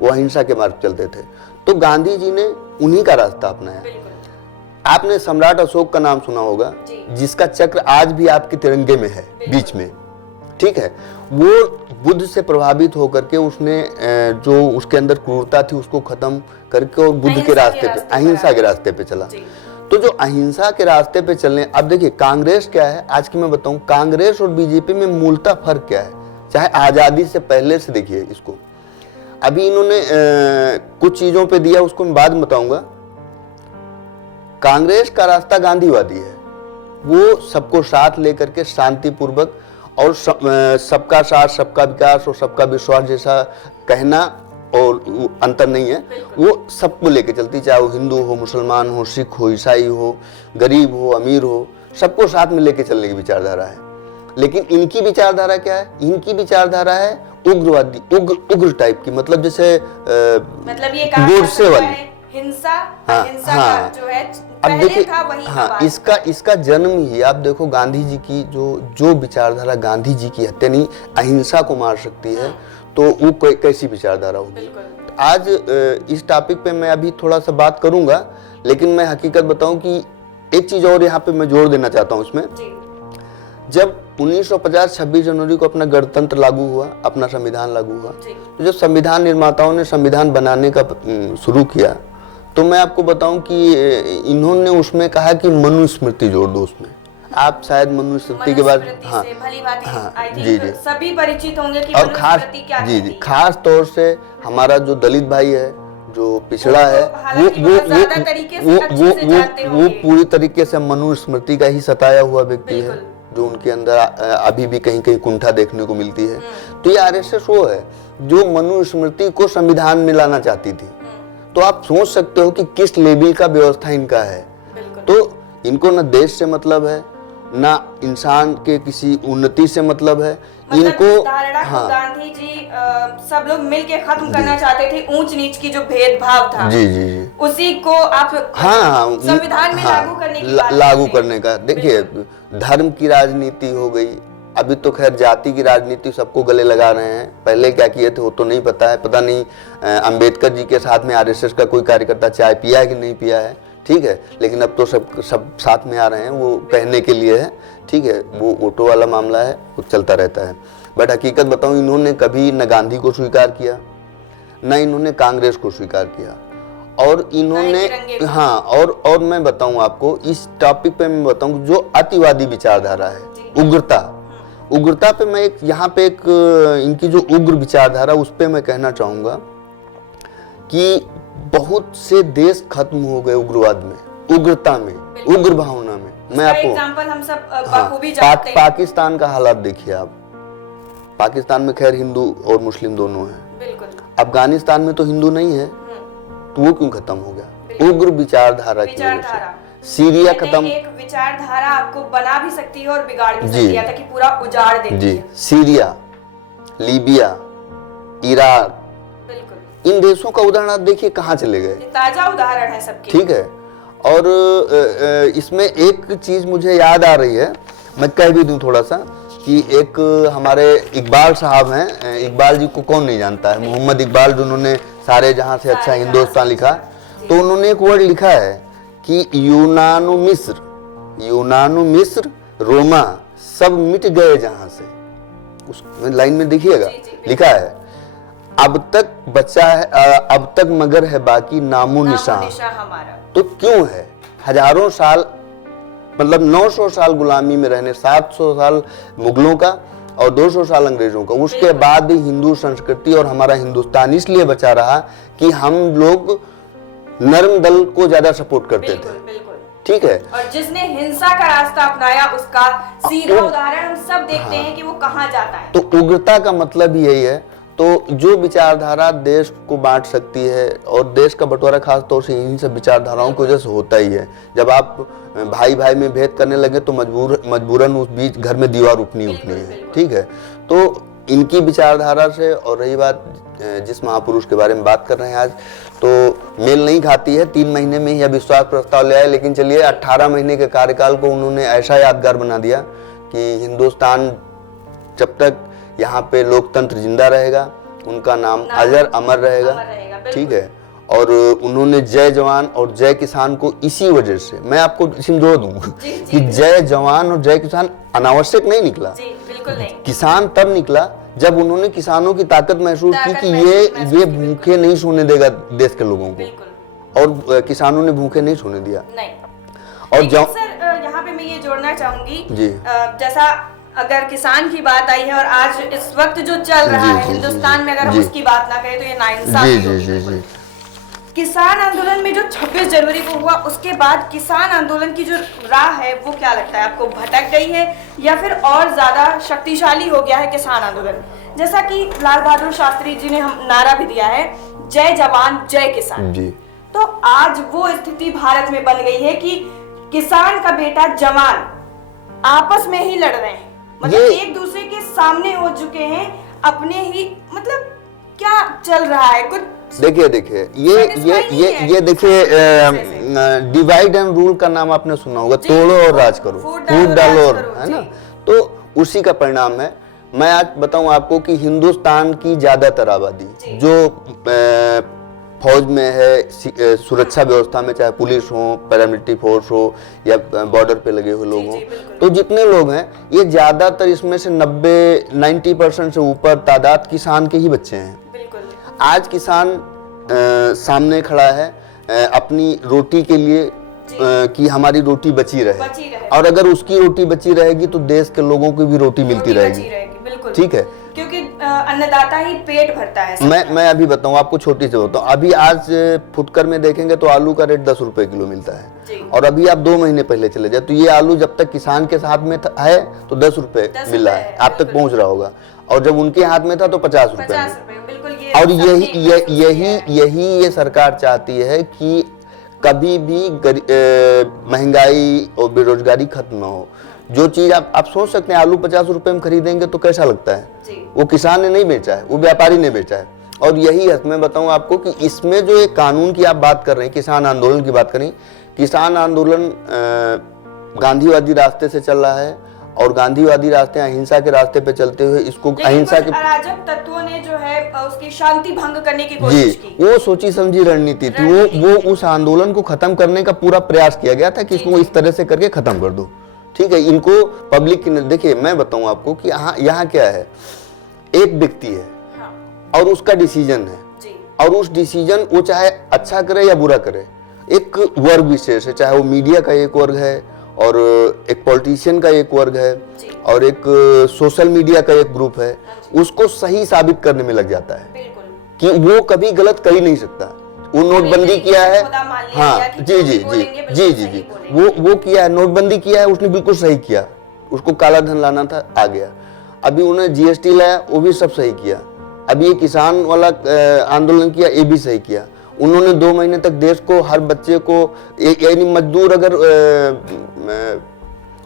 वो अहिंसा के मार्ग चलते थे। तो गांधी जी ने उन्हीं का रास्ता अपनाया। आपने सम्राट अशोक का नाम सुना होगा, जिसका चक्र आज भी आपके तिरंगे में है बीच में, ठीक है। वो बुद्ध से प्रभावित होकर के उसने जो उसके अंदर क्रूरता थी उसको खत्म करके और बुद्ध के रास्ते पे, अहिंसा के रास्ते पे चला। तो जो अहिंसा के रास्ते पे चलने, अब देखिए कांग्रेस क्या है आज की मैं बताऊं, कांग्रेस और बीजेपी में मूलतः फर्क क्या है, चाहे आजादी से पहले से देखिए इसको। अभी इन्होंने कुछ चीजों पे दिया, उसको मैं बाद में बताऊंगा। कांग्रेस का रास्ता गांधीवादी है, वो सबको साथ लेकर के शांतिपूर्वक और सबका साथ सबका विकास और सबका विश्वास जैसा कहना और अंतर नहीं है, वो सबको लेके चलती, चाहे वो हिंदू हो, मुसलमान हो, सिख हो, ईसाई हो, गरीब हो, अमीर हो, सबको साथ में लेके चलने की विचारधारा है। लेकिन इनकी विचारधारा क्या है? इनकी विचारधारा है उग्रवादी, उग्र टाइप की, मतलब जैसे मतलब ये गोडसे वाली हिंसा, हिंसा का जो है अब देखिए, हाँ, इसका जन्म ही आप देखो गांधी जी की जो विचारधारा गांधी जी की हत्या नहीं अहिंसा को मार सकती है, तो वो कैसी विचारधारा होगी। आज इस टॉपिक पे मैं अभी थोड़ा सा बात करूंगा, लेकिन मैं हकीकत बताऊं कि एक चीज और यहाँ पे मैं जोड़ देना चाहता हूँ इसमें। जब 1950 26 जनवरी को अपना गणतंत्र लागू हुआ, अपना संविधान लागू हुआ, तो जब संविधान निर्माताओं ने संविधान बनाने का शुरू किया, तो मैं आपको बताऊं कि इन्होंने उसमें कहा कि मनुस्मृति जोड़ दो उसमें। आप शायद मनुस्मृति के बाद हाँ जी सभी परिचित होंगे कि और खास जी खास तौर से हमारा जो दलित भाई है, जो पिछड़ा है, वो पूरी तरीके से मनुस्मृति का ही सताया हुआ व्यक्ति है, जो उनके अंदर अभी भी कहीं कहीं कुंठा देखने को मिलती है। तो ये आरएसएस वो है जो मनुस्मृति को संविधान में लाना चाहती थी। तो आप सोच सकते हो कि किस लेवल का व्यवस्था इनका है। तो इनको न देश से मतलब है, ना इंसान के किसी उन्नति से मतलब है। मतलब इनको गांधी जी सब लोग मिलके खत्म करना चाहते थे, ऊंच नीच की जो भेदभाव था जी उसी को आप संविधान में लागू करने की बात देखिए, धर्म की राजनीति हो गई। अभी तो खैर जाति की राजनीति सबको गले लगा रहे हैं, पहले क्या किए थे वो तो नहीं पता है। पता नहीं अंबेडकर जी के साथ में आरएसएस का कोई कार्यकर्ता चाय पिया है कि नहीं पिया है, ठीक है। लेकिन अब तो सब साथ में आ रहे हैं, वो कहने के लिए है, ठीक है। वो ऑटो वाला मामला है, वो चलता रहता है। बट हकीकत बताऊं, इन्होंने कभी न गांधी को स्वीकार किया, न इन्होंने कांग्रेस को स्वीकार किया, और इन्होंने हाँ और मैं बताऊं आपको इस टॉपिक पे मैं बताऊं जो अतिवादी विचारधारा है, उग्रता पे मैं यहाँ पे इनकी जो उग्र विचारधारा उस पे मैं कहना चाहूंगा कि बहुत से देश खत्म हो गए उग्रवाद में, उग्रता में, उग्र भावना में। मैं आपको एग्जांपल हम सब हाँ, बखूबी जानते हैं। पाकिस्तान का हालात देखिए आप। पाकिस्तान में खैर हिंदू और मुस्लिम दोनों हैं। बिल्कुल। अफगानिस्तान में तो हिंदू नहीं है, तो वो क्यों खत्म हो गया? उग्र विचारधारा की वजह से। सीरिया खत्म, एक विचारधारा आपको बना भी सकती है और बिगाड़ भी सकती है, ताकि पूरा उजाड़ देती है। सीरिया, लीबिया, इराक, बिल्कुल इन देशों का उदाहरण आप देखिए कहाँ चले गए। ताजा उदाहरण है सबके। ठीक है। और इसमें एक चीज मुझे याद आ रही है, मैं कह भी दूं थोड़ा सा, कि एक हमारे इकबाल साहब हैं, इकबाल जी को कौन नहीं जानता है, मोहम्मद इकबाल, जिन्होंने सारे जहां से अच्छा हिंदुस्तान लिखा। तो उन्होंने एक वर्ड लिखा है कि यूनानु मिस्र रोमा सब मिट गए जहां से। उस लाइन में देखिएगा लिखा है, अब तक बचा है, अब तक मगर है बाकी नामो निशान। तो क्यों है? हजारों साल, मतलब 900 साल गुलामी में रहने, 700 साल मुगलों का और 200 साल अंग्रेजों का, उसके बाद भी हिंदू संस्कृति और हमारा हिंदुस्तान इसलिए बचा रहा कि हम लोग नर्म दल को ज्यादा सपोर्ट करते थे। ठीक है। और जिसने हिंसा का रास्ता अपनाया उसका सीधा उदाहरण हम सब देखते हैं कि वो कहां जाता है। तो उग्रता का मतलब ही यही है। तो जो विचारधारा देश को बांट सकती है, और देश का बंटवारा खास तौर से इन सब विचारधाराओं की वजह से होता ही है। जब आप भाई भाई में भेद करने लगे तो मजबूरन उस बीच घर में दीवार उठनी है। ठीक है। तो इनकी विचारधारा से, और रही बात जिस महापुरुष के बारे में बात कर रहे हैं आज, तो मेल नहीं खाती है। 3 महीने में ही अविश्वास प्रस्ताव ले आए, लेकिन चलिए 18 महीने के कार्यकाल को उन्होंने ऐसा यादगार बना दिया कि हिंदुस्तान जब तक यहाँ पे लोकतंत्र जिंदा रहेगा, उनका नाम अजर अमर रहेगा। ठीक है। और उन्होंने जय जवान और जय किसान को इसी वजह से, मैं आपको समझो दूं कि जय जवान और जय किसान अनावश्यक नहीं निकला। बिल्कुल नहीं। किसान तब निकला जब उन्होंने किसानों की ताकत महसूस की कि ये भूखे नहीं सोने देगा देश के लोगों को, और किसानों ने भूखे नहीं सोने दिया। और सर यहाँ पे मैं ये जोड़ना चाहूंगी, जैसा अगर किसान की बात आई है और आज इस वक्त जो चल रहा है हिंदुस्तान में, अगर हम उसकी बात ना करें तो ये नाइंसाफी होगी। किसान आंदोलन में जो 26 जनवरी को हुआ, उसके बाद किसान आंदोलन की जो राह है वो क्या लगता है आपको, भटक गई है या फिर और ज्यादा शक्तिशाली हो गया है किसान आंदोलन? जैसा कि लाल बहादुर शास्त्री जी ने हम नारा भी दिया है, जय जवान जय किसान जी। तो आज वो स्थिति भारत में बन गई है कि किसान का बेटा जवान आपस में ही लड़ रहे हैं, मतलब एक दूसरे के सामने हो चुके हैं अपने ही, मतलब क्या चल रहा है कुछ। देखिए ये देखिए, डिवाइड एंड रूल का नाम आपने सुना होगा, तोड़ो और राज करो, फूट डालो और, है ना, तो उसी का परिणाम है। मैं आज बताऊं आपको कि हिंदुस्तान की ज्यादातर आबादी जो फौज में है, सुरक्षा व्यवस्था में, चाहे पुलिस हो, पैरामिलिट्री फोर्स हो या बॉर्डर पे लगे हुए लोग हों, तो जितने लोग हैं ये ज्यादातर इसमें से 90% से ऊपर तादाद किसान के ही बच्चे हैं। आज किसान सामने खड़ा है अपनी रोटी के लिए, कि हमारी रोटी बची रहे, और अगर उसकी रोटी बची रहेगी तो देश के लोगों को भी रोटी मिलती रहेगी। बिल्कुल। ठीक है, क्योंकि अन्नदाता ही पेट भरता है। मैं अभी बताऊं आपको, छोटी से बताऊं, अभी आज फुटकर में देखेंगे तो आलू का रेट 10 रुपए किलो मिलता है, और अभी आप 2 महीने पहले चले जाए तो ये आलू जब तक किसान के साथ में है तो 10 रुपए मिल रहा है, आप तक पहुंच रहा होगा, और जब उनके हाथ में था तो 50 रुपए। और यही ये सरकार चाहती है कि कभी भी महंगाई और बेरोजगारी खत्म ना हो। जो चीज आप सोच सकते हैं, आलू 50 रुपए में खरीदेंगे तो कैसा लगता है, वो किसान ने नहीं बेचा है, वो व्यापारी ने बेचा है। और यही है, मैं बताऊं आपको कि इसमें जो एक कानून की आप बात कर रहे हैं, किसान आंदोलन की बात करें, किसान आंदोलन गांधीवादी रास्ते से चल रहा है, और गांधीवादी रास्ते अहिंसा के रास्ते पे चलते हुए इसको अहिंसा के अराजक तत्वों ने जो है उसकी शांति भंग करने की कोशिश की। वो सोची समझी रणनीति थी, वो उस आंदोलन को खत्म करने का पूरा प्रयास किया गया था कि इसको इस तरह से करके खत्म कर दो। ठीक है, इनको पब्लिक देखिए, मैं बताऊं आपको कि यहाँ क्या है, एक व्यक्ति है और उसका डिसीजन है, और उस डिसीजन वो चाहे अच्छा करे या बुरा करे, एक वर्ग विशेष है, चाहे वो मीडिया का एक वर्ग है, और एक पॉलिटिशियन का एक वर्ग है, और एक सोशल मीडिया का एक ग्रुप है, उसको सही साबित करने में लग जाता है कि वो कभी गलत कर ही नहीं सकता, वो नोटबंदी किया है। खुदा मान लिया हाँ गया कि जी जो जी भी जी बोलेंगे बिल्कुल जी जी सही जी बोलेंगे। वो किया है, नोटबंदी किया है, उसने बिल्कुल सही किया। उसको काला धन लाना था, आ गया। अभी उन्होंने जीएसटी लाया, वो भी सब सही किया। अभी ये किसान वाला आंदोलन किया, ये भी सही किया। उन्होंने 2 महीने तक देश को, हर बच्चे को, यानी मजदूर अगर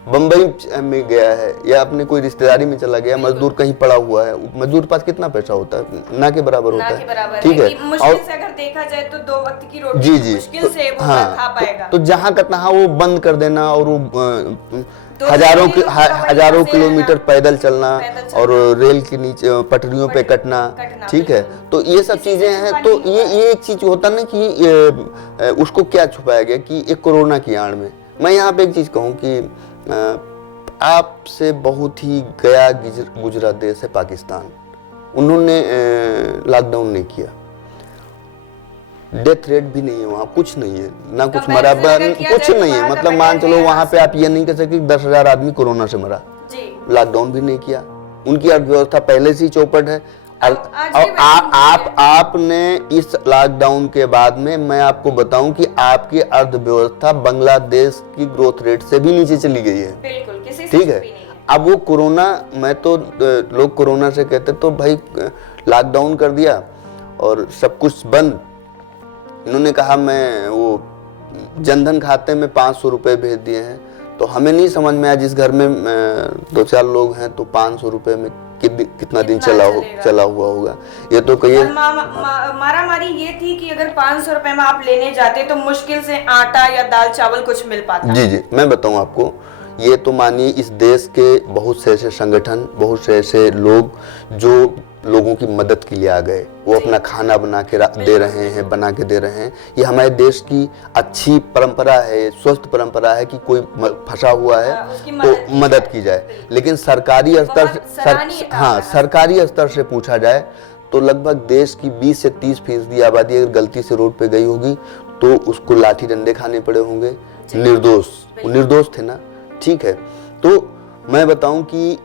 बंबई में गया है या अपने कोई रिश्तेदारी में चला गया, मजदूर कहीं पड़ा हुआ है, मजदूर के पास कितना पैसा होता है? ना के बराबर होता ना के बराबर है। ठीक है, मुश्किल से अगर देखा जाए तो 2 वक्त की रोटी जी जी मुश्किल से वो हाँ, खा पाएगा। तो जहां का तहां वो बंद कर देना और वो तो हजारों लोगों का वही हजारों फंसे किलोमीटर रहना, पैदल चलना और रेल के नीचे पटरियों पे कटना। ठीक है, तो ये सब चीजें हैं। तो ये एक चीज होता ना कि उसको क्या छुपाया गया कि एक कोरोना की आड़ में। मैं यहाँ पे एक चीज कहूँ कि आपसे बहुत ही गया गुजरा देश है पाकिस्तान। उन्होंने लॉकडाउन नहीं किया, डेथ रेट भी नहीं है वहाँ, कुछ नहीं है, ना कुछ मरा, कुछ नहीं है। मतलब मान चलो वहाँ पे आप ये नहीं कह सकते 10,000 आदमी कोरोना से मरा, लॉकडाउन भी नहीं किया। उनकी अर्थव्यवस्था पहले से ही चौपट है। और आपने इस लॉकडाउन के बाद में, मैं आपको बताऊं कि आपकी अर्थव्यवस्था बांग्लादेश की ग्रोथ रेट से भी नीचे चली गई है। बिल्कुल, किसी ठीक है, अब वो कोरोना, मैं तो लोग कोरोना से कहते तो भाई लॉकडाउन कर दिया और सब कुछ बंद। इन्होंने कहा मैं वो जनधन खाते में 500 रुपए भेज दिए हैं, तो हमें नहीं समझ में आया, जिस घर में 2-4 लोग हैं तो 500 रुपए में कितना दिन चला हुआ होगा। ये तो कहिए मारा मारी ये थी कि अगर 500 रुपए में आप लेने जाते तो मुश्किल से आटा या दाल चावल कुछ मिल पाता। जी जी, मैं बताऊं आपको, ये तो मानिए इस देश के बहुत से ऐसे संगठन, बहुत से ऐसे लोग जो लोगों की मदद के लिए आ गए, वो अपना खाना बना के दे रहे हैं, बना के दे रहे हैं। ये हमारे देश की अच्छी परंपरा है, स्वस्थ परंपरा है कि कोई फंसा हुआ है तो मदद की जाए। लेकिन सरकारी स्तर सरकारी स्तर से पूछा जाए तो लगभग देश की 20 से 30% आबादी अगर गलती से रोड पे गई होगी तो उसको लाठी डंडे खाने पड़े होंगे। निर्दोष थे ना। ठीक है, तो मैं बताऊं कि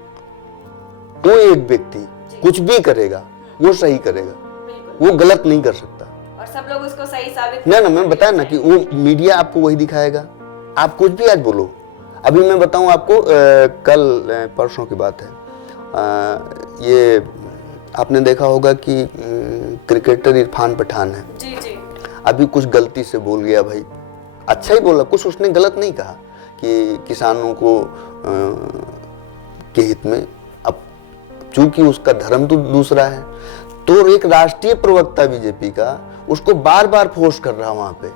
कोई एक व्यक्ति कुछ भी करेगा वो सही करेगा, वो गलत नहीं कर सकता। और सब लोग उसको सही साबित ना मैं बताया ना कि वो मीडिया आपको वही दिखाएगा। आप कुछ भी आज बोलो। अभी मैं बताऊं आपको, कल परसों की बात है, ये आपने देखा होगा कि क्रिकेटर इरफान पठान है। जी जी। अभी कुछ गलती से बोल गया भाई, अच्छा ही बोला, कुछ उसने गलत नहीं कहा कि किसानों को के हित में। अब चूंकि उसका धर्म तो दूसरा है, तो एक राष्ट्रीय प्रवक्ता बीजेपी का उसको बार बार फोर्स कर रहा वहां पे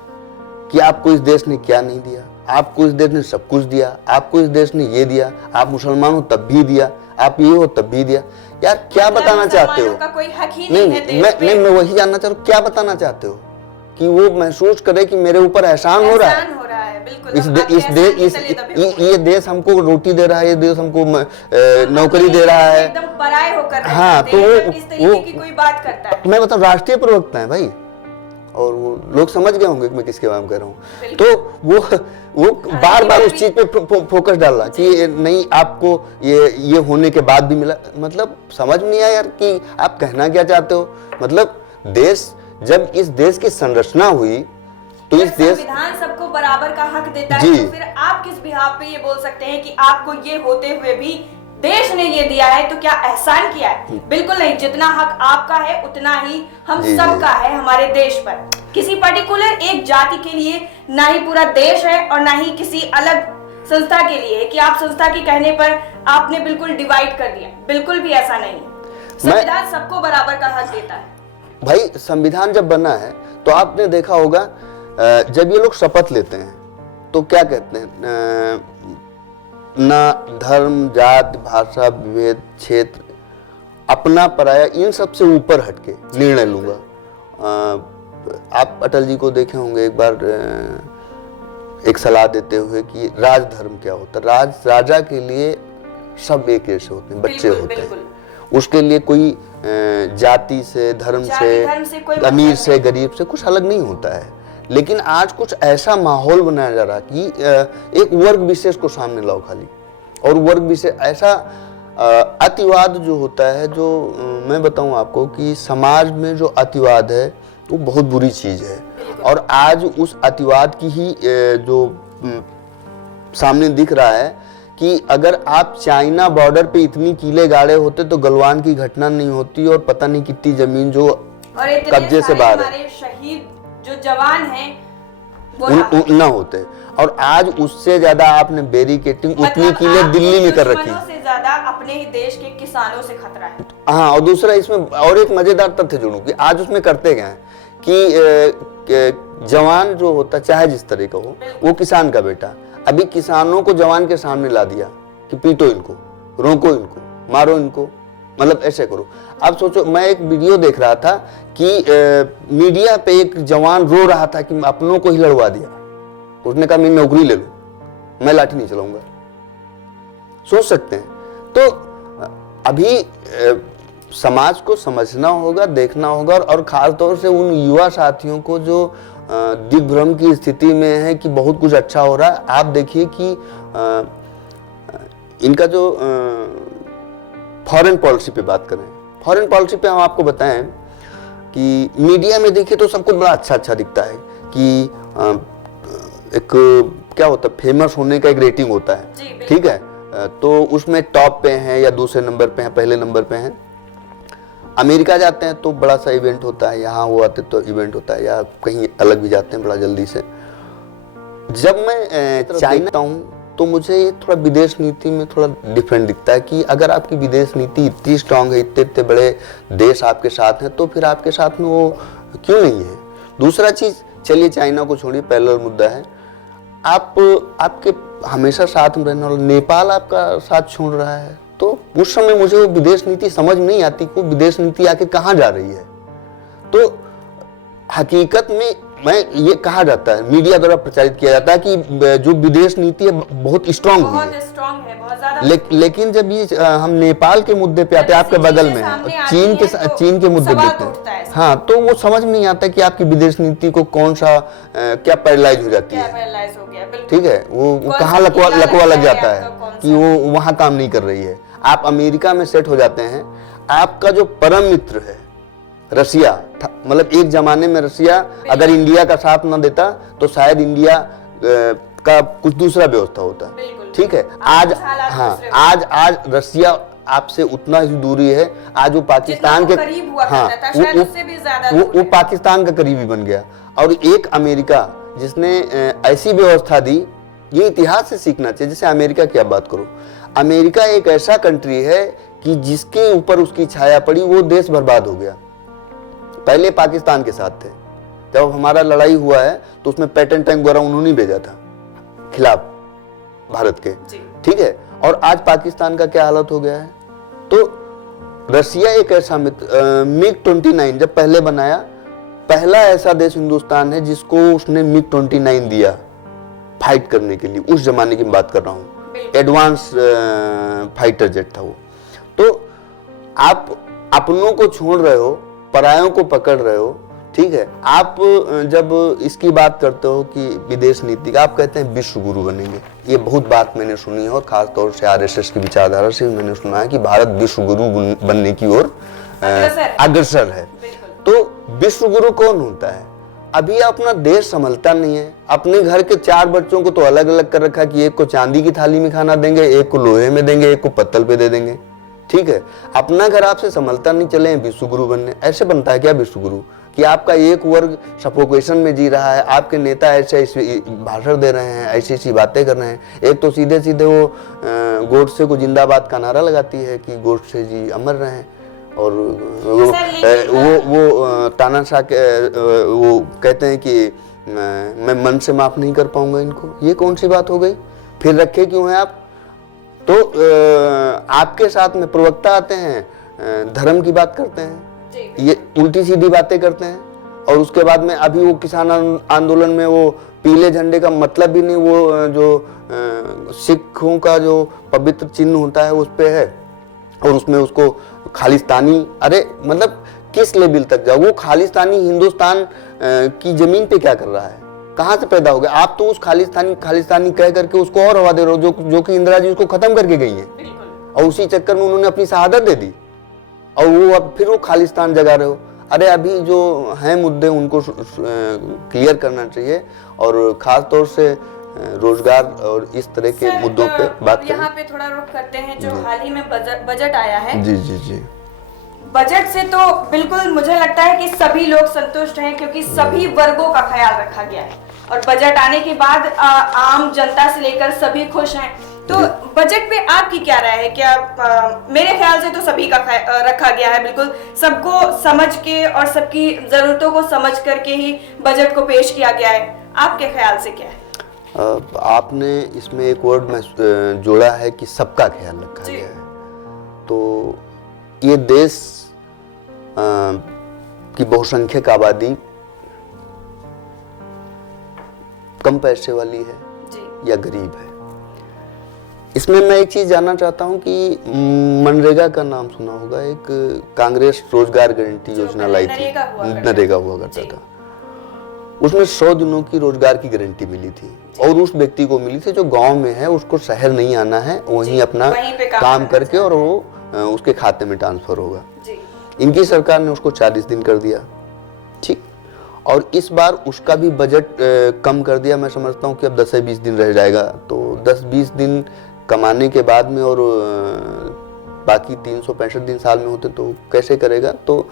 कि आपको इस देश ने क्या नहीं दिया, आपको इस देश ने सब कुछ दिया, आपको इस देश ने ये दिया, आप मुसलमान हो तब भी दिया, आप ये हो तब भी दिया। यार क्या बताना चाहते हो? का कोई हक ही नहीं है देश पे। मैं वही जानना चाह रहा हूँ, क्या बताना चाहते हो? कि वो महसूस करे कि मेरे ऊपर एहसान हो रहा है। ये देश हमको रोटी दे रहा है, ये देश हमको नौकरी दे रहा है, एकदम पराये होकर रहते हाँ, तो इस तरीके की कोई बात करता है। मैं बताऊं, राष्ट्रीय प्रवक्ता है भाई, और वो लोग समझ गए होंगे कि मैं किसके बारे में कह रहा हूँ। तो वो बार बार उस चीज पे फोकस डाल रहा कि नहीं आपको ये होने के बाद भी मिला। मतलब समझ नहीं आया यार कि आप कहना क्या चाहते हो। मतलब देश, जब इस देश की संरचना हुई तो इस देश, संविधान सबको बराबर का हक देता है, तो फिर आप किस बिहाफ पे ये बोल सकते हैं कि आपको ये होते हुए भी देश ने ये दिया है तो क्या एहसान किया है? बिल्कुल नहीं। जितना हक आपका है उतना ही हम सबका है हमारे देश पर। किसी पर्टिकुलर एक जाति के लिए ना ही पूरा देश है और ना ही किसी अलग संस्था के लिए कि आप संस्था के कहने पर आपने बिल्कुल डिवाइड कर दिया। बिल्कुल भी ऐसा नहीं है। संविधान सबको बराबर का हक देता है। भाई संविधान जब बना है तो आपने देखा होगा, जब ये लोग शपथ लेते हैं तो क्या कहते हैं, ना धर्म, जात, भाषा, विभेद, क्षेत्र, अपना पराया, इन सब से ऊपर हटके निर्णय लूंगा। आप अटल जी को देखे होंगे एक बार एक सलाह देते हुए कि राजधर्म क्या होता है। राजा के लिए सब एक जैसे होते हैं, बच्चे होते हैं। उसके लिए कोई जाति से, धर्म से, अमीर से, गरीब से कुछ अलग नहीं होता है। लेकिन आज कुछ ऐसा माहौल बनाया जा रहा कि एक वर्ग विशेष को सामने लाओ खाली, और वर्ग विशेष ऐसा अतिवाद जो होता है, जो मैं बताऊं आपको कि समाज में जो अतिवाद है वो बहुत बुरी चीज है। और आज उस अतिवाद की ही जो सामने दिख रहा है कि अगर आप चाइना बॉर्डर पे इतनी कीले गाड़े होते तो गलवान की घटना नहीं होती और पता नहीं कितनी जमीन जो कब्जे से बाहर है, हमारे शहीद जो जवान हैं वो ना होते। और आज उससे ज्यादा आपने बैरिकेटिंग उतनी कीले दिल्ली में कर रखी है, से ज्यादा अपने ही देश के किसानों से खतरा है। हाँ, और दूसरा इसमें और एक मजेदार तथ्य जोड़ूं कि आज उसमें करते क्या है कि जवान जो होता चाहे जिस तरह का हो वो किसान का बेटा, अभी किसानों को जवान के सामने ला दिया कि पीटो इनको, रोको इनको, मारो इनको, मतलब ऐसे करो। अब सोचो, मैं एक वीडियो देख रहा था कि मीडिया पे एक जवान रो रहा था कि अपनों को ही लड़वा दिया, उसने कहा मैं नौकरी ले लूं, मैं लाठी नहीं चलाऊंगा। सोच सकते हैं। तो अभी समाज को समझना होगा, देखना होगा, और खास तौर से उन युवा साथियों को जो दिग्भ्रम की स्थिति में है कि बहुत कुछ अच्छा हो रहा है। आप देखिए कि इनका जो फॉरेन पॉलिसी पे बात करें, फॉरेन पॉलिसी पे हम आपको बताएं कि मीडिया में देखिए तो सब कुछ बड़ा अच्छा अच्छा दिखता है कि एक क्या होता है, फेमस होने का एक रेटिंग होता है, ठीक है, तो उसमें टॉप पे हैं या दूसरे नंबर पे हैं, पहले नंबर पे हैं। अमेरिका जाते हैं तो बड़ा सा इवेंट होता है, यहाँ वो आते तो इवेंट होता है, या कहीं अलग भी जाते हैं बड़ा जल्दी से। जब मैं चाइना हूँ तो मुझे थोड़ा विदेश नीति में थोड़ा डिफरेंट दिखता है कि अगर आपकी विदेश नीति इतनी स्ट्रांग है, इतने इतने बड़े देश आपके साथ हैं, तो फिर आपके साथ में वो क्यों नहीं है। दूसरा चीज, चलिए चाइना को छोड़िए, पहला मुद्दा है आपके हमेशा साथ में रहने वाला नेपाल आपका साथ छोड़ रहा है, तो उस समय मुझे वो विदेश नीति समझ नहीं आती कि विदेश नीति आके कहाँ जा रही है। तो हकीकत में मैं ये कहा जाता है, मीडिया द्वारा प्रचारित किया जाता है कि जो विदेश नीति है बहुत स्ट्रांग हुई है, बहुत ज्यादा। लेकिन जब ये हम नेपाल के मुद्दे पे आते हैं, आपके बगल में है, चीन के मुद्दे देखते हैं, हाँ, तो वो समझ में नहीं आता कि आपकी विदेश नीति को कौन सा क्या पैरालाइज हो जाती है, ठीक है, वो कहाँ लकवा लग जाता है कि वो वहां काम नहीं कर रही है। आप अमेरिका में सेट हो जाते हैं, आपका जो परम मित्र है रसिया, मतलब एक जमाने में रसिया अगर इंडिया का साथ न देता तो शायद इंडिया का कुछ दूसरा व्यवस्था होता, ठीक है। आज हाँ, आज रसिया आपसे उतना ही दूरी है, आज वो पाकिस्तान के हाँ वो पाकिस्तान का करीबी बन गया। और एक अमेरिका जिसने ऐसी व्यवस्था दी, ये इतिहास से सीखना चाहिए। जैसे अमेरिका की आप बात करो, अमेरिका एक ऐसा कंट्री है कि जिसके ऊपर उसकी छाया पड़ी वो देश बर्बाद हो गया। पहले पाकिस्तान के साथ थे, जब हमारा लड़ाई हुआ है तो उसमें पैटर्न टैंक वगैरह उन्होंने भेजा था खिलाफ भारत के, ठीक है। और आज पाकिस्तान का क्या हालत हो गया है। तो रसिया एक ऐसा MiG-29 जब पहले बनाया, पहला ऐसा देश हिंदुस्तान है जिसको उसने MiG-29 दिया फाइट करने के लिए। उस जमाने की बात कर रहा हूँ, एडवांस फाइटर जेट था वो। तो आप अपनों को छोड़ रहे हो, परायों को पकड़ रहे हो, ठीक है। आप जब इसकी बात करते हो कि विदेश नीति का, आप कहते हैं विश्व गुरु बनेंगे। ये बहुत बात मैंने सुनी है, और खास तौर से RSS की विचारधारा से मैंने सुना है कि भारत विश्व गुरु बनने की ओर अग्रसर है। तो विश्व गुरु कौन होता है? अभी अपना देश संभलता नहीं है। अपने घर के 4 बच्चों को तो अलग अलग कर रखा है कि एक को चांदी की थाली में खाना देंगे, एक को लोहे में देंगे, एक को पत्तल पे दे देंगे, ठीक है। अपना घर आपसे संभलता नहीं, चले विश्व गुरु बनने। ऐसे बनता है क्या विश्व गुरु कि आपका एक वर्ग सफोकेशन में जी रहा है, आपके नेता ऐसे भाषण दे रहे हैं, ऐसी ऐसी बातें कर रहे हैं। एक तो सीधे सीधे वो गोडसे को जिंदाबाद का नारा लगाती है कि गोडसे जी अमर रहे, और वो तानाशाह वो कहते हैं कि मैं मन से माफ नहीं कर पाऊंगा इनको। ये कौन सी बात हो गई? फिर रखे क्यों हैं आप? तो आपके साथ में प्रवक्ता आते हैं, धर्म की बात करते हैं, ये उल्टी सीधी बातें करते हैं। और उसके बाद में अभी वो किसान आंदोलन में वो पीले झंडे का मतलब भी नहीं, वो जो सिखों का जो पवित्र चिन्ह होता है उस पे है, और उसमें उसको खालिस्तानी, अरे मतलब किस लेवल तक जाओ? वो खालिस्तानी हिंदुस्तान की जमीन पे क्या कर रहा है? कहाँ से पैदा हो गया? आप तो उस खालिस्तानी कह करके उसको और हवा दे रहे हो, जो कि इंदिरा जी उसको खत्म करके गई है, और उसी चक्कर में उन्होंने अपनी शहादत दे दी, और वो अब फिर वो खालिस्तान जगा रहे हो। अरे अभी जो हैं मुद्दे उनको क्लियर करना चाहिए, और खास तौर से रोजगार और इस तरह के मुद्दों पे बात करें। यहाँ पे थोड़ा रुक करते हैं। जो हाल ही में बजट आया है, जी जी जी, बजट से तो बिल्कुल मुझे लगता है कि सभी लोग संतुष्ट हैं, क्योंकि सभी वर्गों का ख्याल रखा गया है और बजट आने के बाद आम जनता से लेकर सभी खुश हैं। तो बजट पे आपकी क्या राय है? क्या मेरे ख्याल से तो सभी का रखा गया है, बिल्कुल सबको समझ के और सबकी जरूरतों को समझ करके ही बजट को पेश किया गया है। आपके ख्याल से क्या है? आपने इसमें एक वर्ड में जोड़ा है कि सबका ख्याल रखा गया है। तो ये देश की बहुसंख्यक आबादी कम पैसे वाली है जी, या गरीब है। इसमें मैं एक चीज जानना चाहता हूं कि मनरेगा का नाम सुना होगा, एक कांग्रेस रोजगार गारंटी योजना लाई थी, नरेगा हुआ करता था। उसमें 100 दिनों की रोजगार की गारंटी मिली थी, और उस व्यक्ति को मिली थी जो गांव में है, उसको शहर नहीं आना है, वहीं अपना काम करके और वो उसके खाते में ट्रांसफर होगा। इनकी सरकार ने उसको 40 दिन कर दिया, ठीक। और इस बार उसका भी बजट कम कर दिया। मैं समझता हूँ कि अब 10 से 20 दिन रह जाएगा, तो 10-20 दिन कमाने के बाद में, और बाकी 365 दिन साल में होते तो कैसे करेगा। तो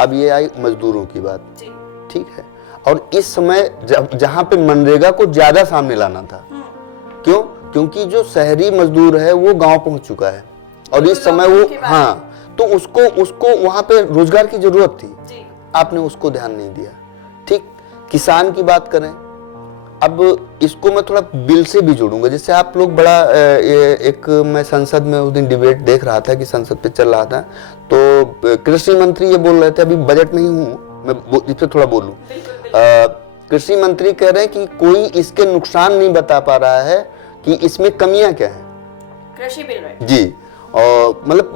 अब ये आई मजदूरों की बात, ठीक है। और इस समय जहां पे मनरेगा को ज्यादा सामने लाना था, क्यों? क्योंकि जो शहरी मजदूर है वो गांव पहुंच चुका है, और इस समय वो, हाँ, तो उसको वहां पे रोजगार की जरूरत थी, आपने उसको ध्यान नहीं दिया, ठीक। किसान की बात करें, अब इसको मैं थोड़ा बिल से भी जोड़ूंगा। जैसे आप लोग बड़ा एक, मैं संसद में उस दिन डिबेट देख रहा था कि संसद पे चल रहा था, तो कृषि मंत्री ये बोल रहे थे, अभी बजट में ही हूँ मैं, इस पे थोड़ा बोलूं। कृषि मंत्री कह रहे हैं कि कोई इसके नुकसान नहीं बता पा रहा है कि इसमें कमियां क्या है कृषि बिल में जी। और मतलब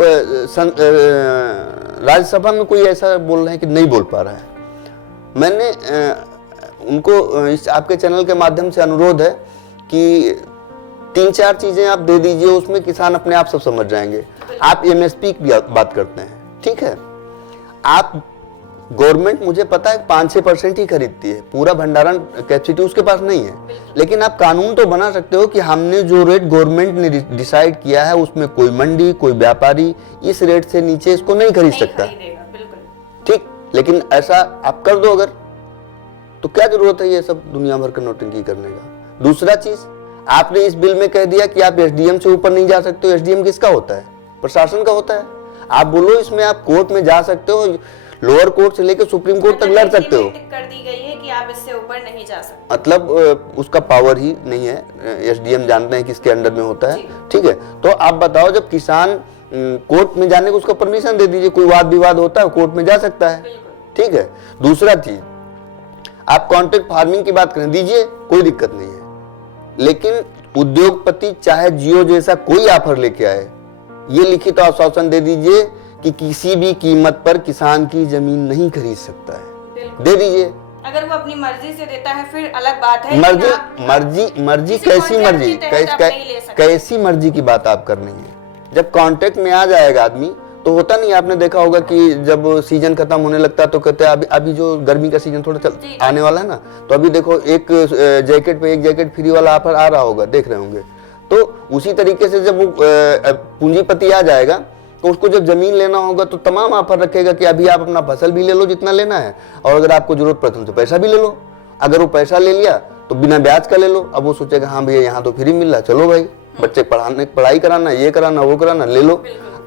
राज्यसभा में कोई ऐसा बोल रहे हैं कि नहीं बोल पा रहा है। मैंने उनको इस आपके चैनल के माध्यम से अनुरोध है कि 3-4 चीजें आप दे दीजिए, उसमें किसान अपने आप सब समझ जाएंगे। आप एमएसपी की बात करते हैं, ठीक है। आप गवर्नमेंट, मुझे पता है 5-6% ही खरीदती है, पूरा भंडारण कैपेसिटी उसके पास नहीं है, लेकिन आप कानून तो बना सकते हो कि हमने जो रेट गवर्नमेंट ने डिसाइड किया है उसमें कोई मंडी, कोई व्यापारी इस रेट से नीचे इसको नहीं खरीद सकता, ठीक। लेकिन ऐसा आप कर दो अगर, तो क्या जरूरत है ये सब दुनिया भर का नोटंकी करने का। दूसरा चीज, आपने इस बिल में कह दिया कि आप एसडीएम से ऊपर नहीं जा सकते हो। एसडीएम किसका होता है? प्रशासन का होता है। आप बोलो इसमें आप कोर्ट में जा सकते हो, लोअर कोर्ट से लेकर सुप्रीम कोर्ट तक लड़ सकते हो। कर दी गई है कि आप इससे ऊपर नहीं जा सकते, मतलब उसका पावर ही नहीं है। एसडीएम जानते हैं किसके अंडर में होता है, ठीक है। तो आप बताओ, जब किसान कोर्ट में जाने को उसको परमिशन दे दीजिए, कोई वाद विवाद होता है कोर्ट में जा सकता है, ठीक है। दूसरा चीज, आप कॉन्ट्रैक्ट फार्मिंग की बात करें, दीजिए, कोई दिक्कत नहीं है। लेकिन उद्योगपति चाहे जियो जैसा कोई ऑफर लेके आए, ये लिखित आश्वासन दे दीजिए कि किसी भी कीमत पर किसान की जमीन नहीं खरीद सकता है, दे दीजिए। अगर वो अपनी मर्जी से देता है फिर अलग बात है। मर्जी कैसी मर्जी, कैसी मर्जी की बात आप कर रही है। जब कॉन्ट्रैक्ट में आ जाएगा आदमी, तो होता नहीं, आपने देखा होगा कि जब सीजन खत्म होने लगता है तो कहते हैं अभी जो गर्मी का सीजन थोड़ा आने वाला है ना, तो अभी देखो एक जैकेट पे एक जैकेट फ्री वाला ऑफर आ रहा होगा, देख रहे होंगे। तो उसी तरीके से जब वो पूंजीपति आ जाएगा, तो उसको जब जमीन लेना होगा तो तमाम ऑफर रखेगा कि अभी आप अपना फसल भी ले लो जितना लेना है, और अगर आपको जरूरत पड़े तो पैसा भी ले लो। अगर वो पैसा ले लिया तो बिना ब्याज का ले लो। अब वो सोचेगा हाँ भैया यहाँ तो फ्री मिल रहा है, चलो भाई बच्चे पढ़ाई कराना, ये कराना, वो कराना, ले लो।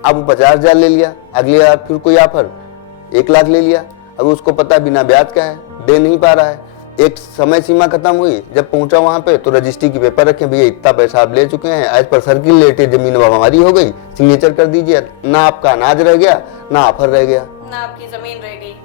अब 50,000 ले लिया, अगले बार फिर कोई ऑफर 1 लाख ले लिया। अब उसको पता है बिना ब्याज का है, दे नहीं पा रहा है। एक समय सीमा खत्म हुई, जब पहुंचा वहां पे तो रजिस्ट्री की पेपर रखे, भैया इतना पैसा आप ले चुके हैं, एज पर सर्किल रिलेटेड जमीन हमारी हो गई, सिग्नेचर कर दीजिए। ना आपका अनाज रह गया, ना ऑफर रह गया, ना आपकी जमीन रह गई,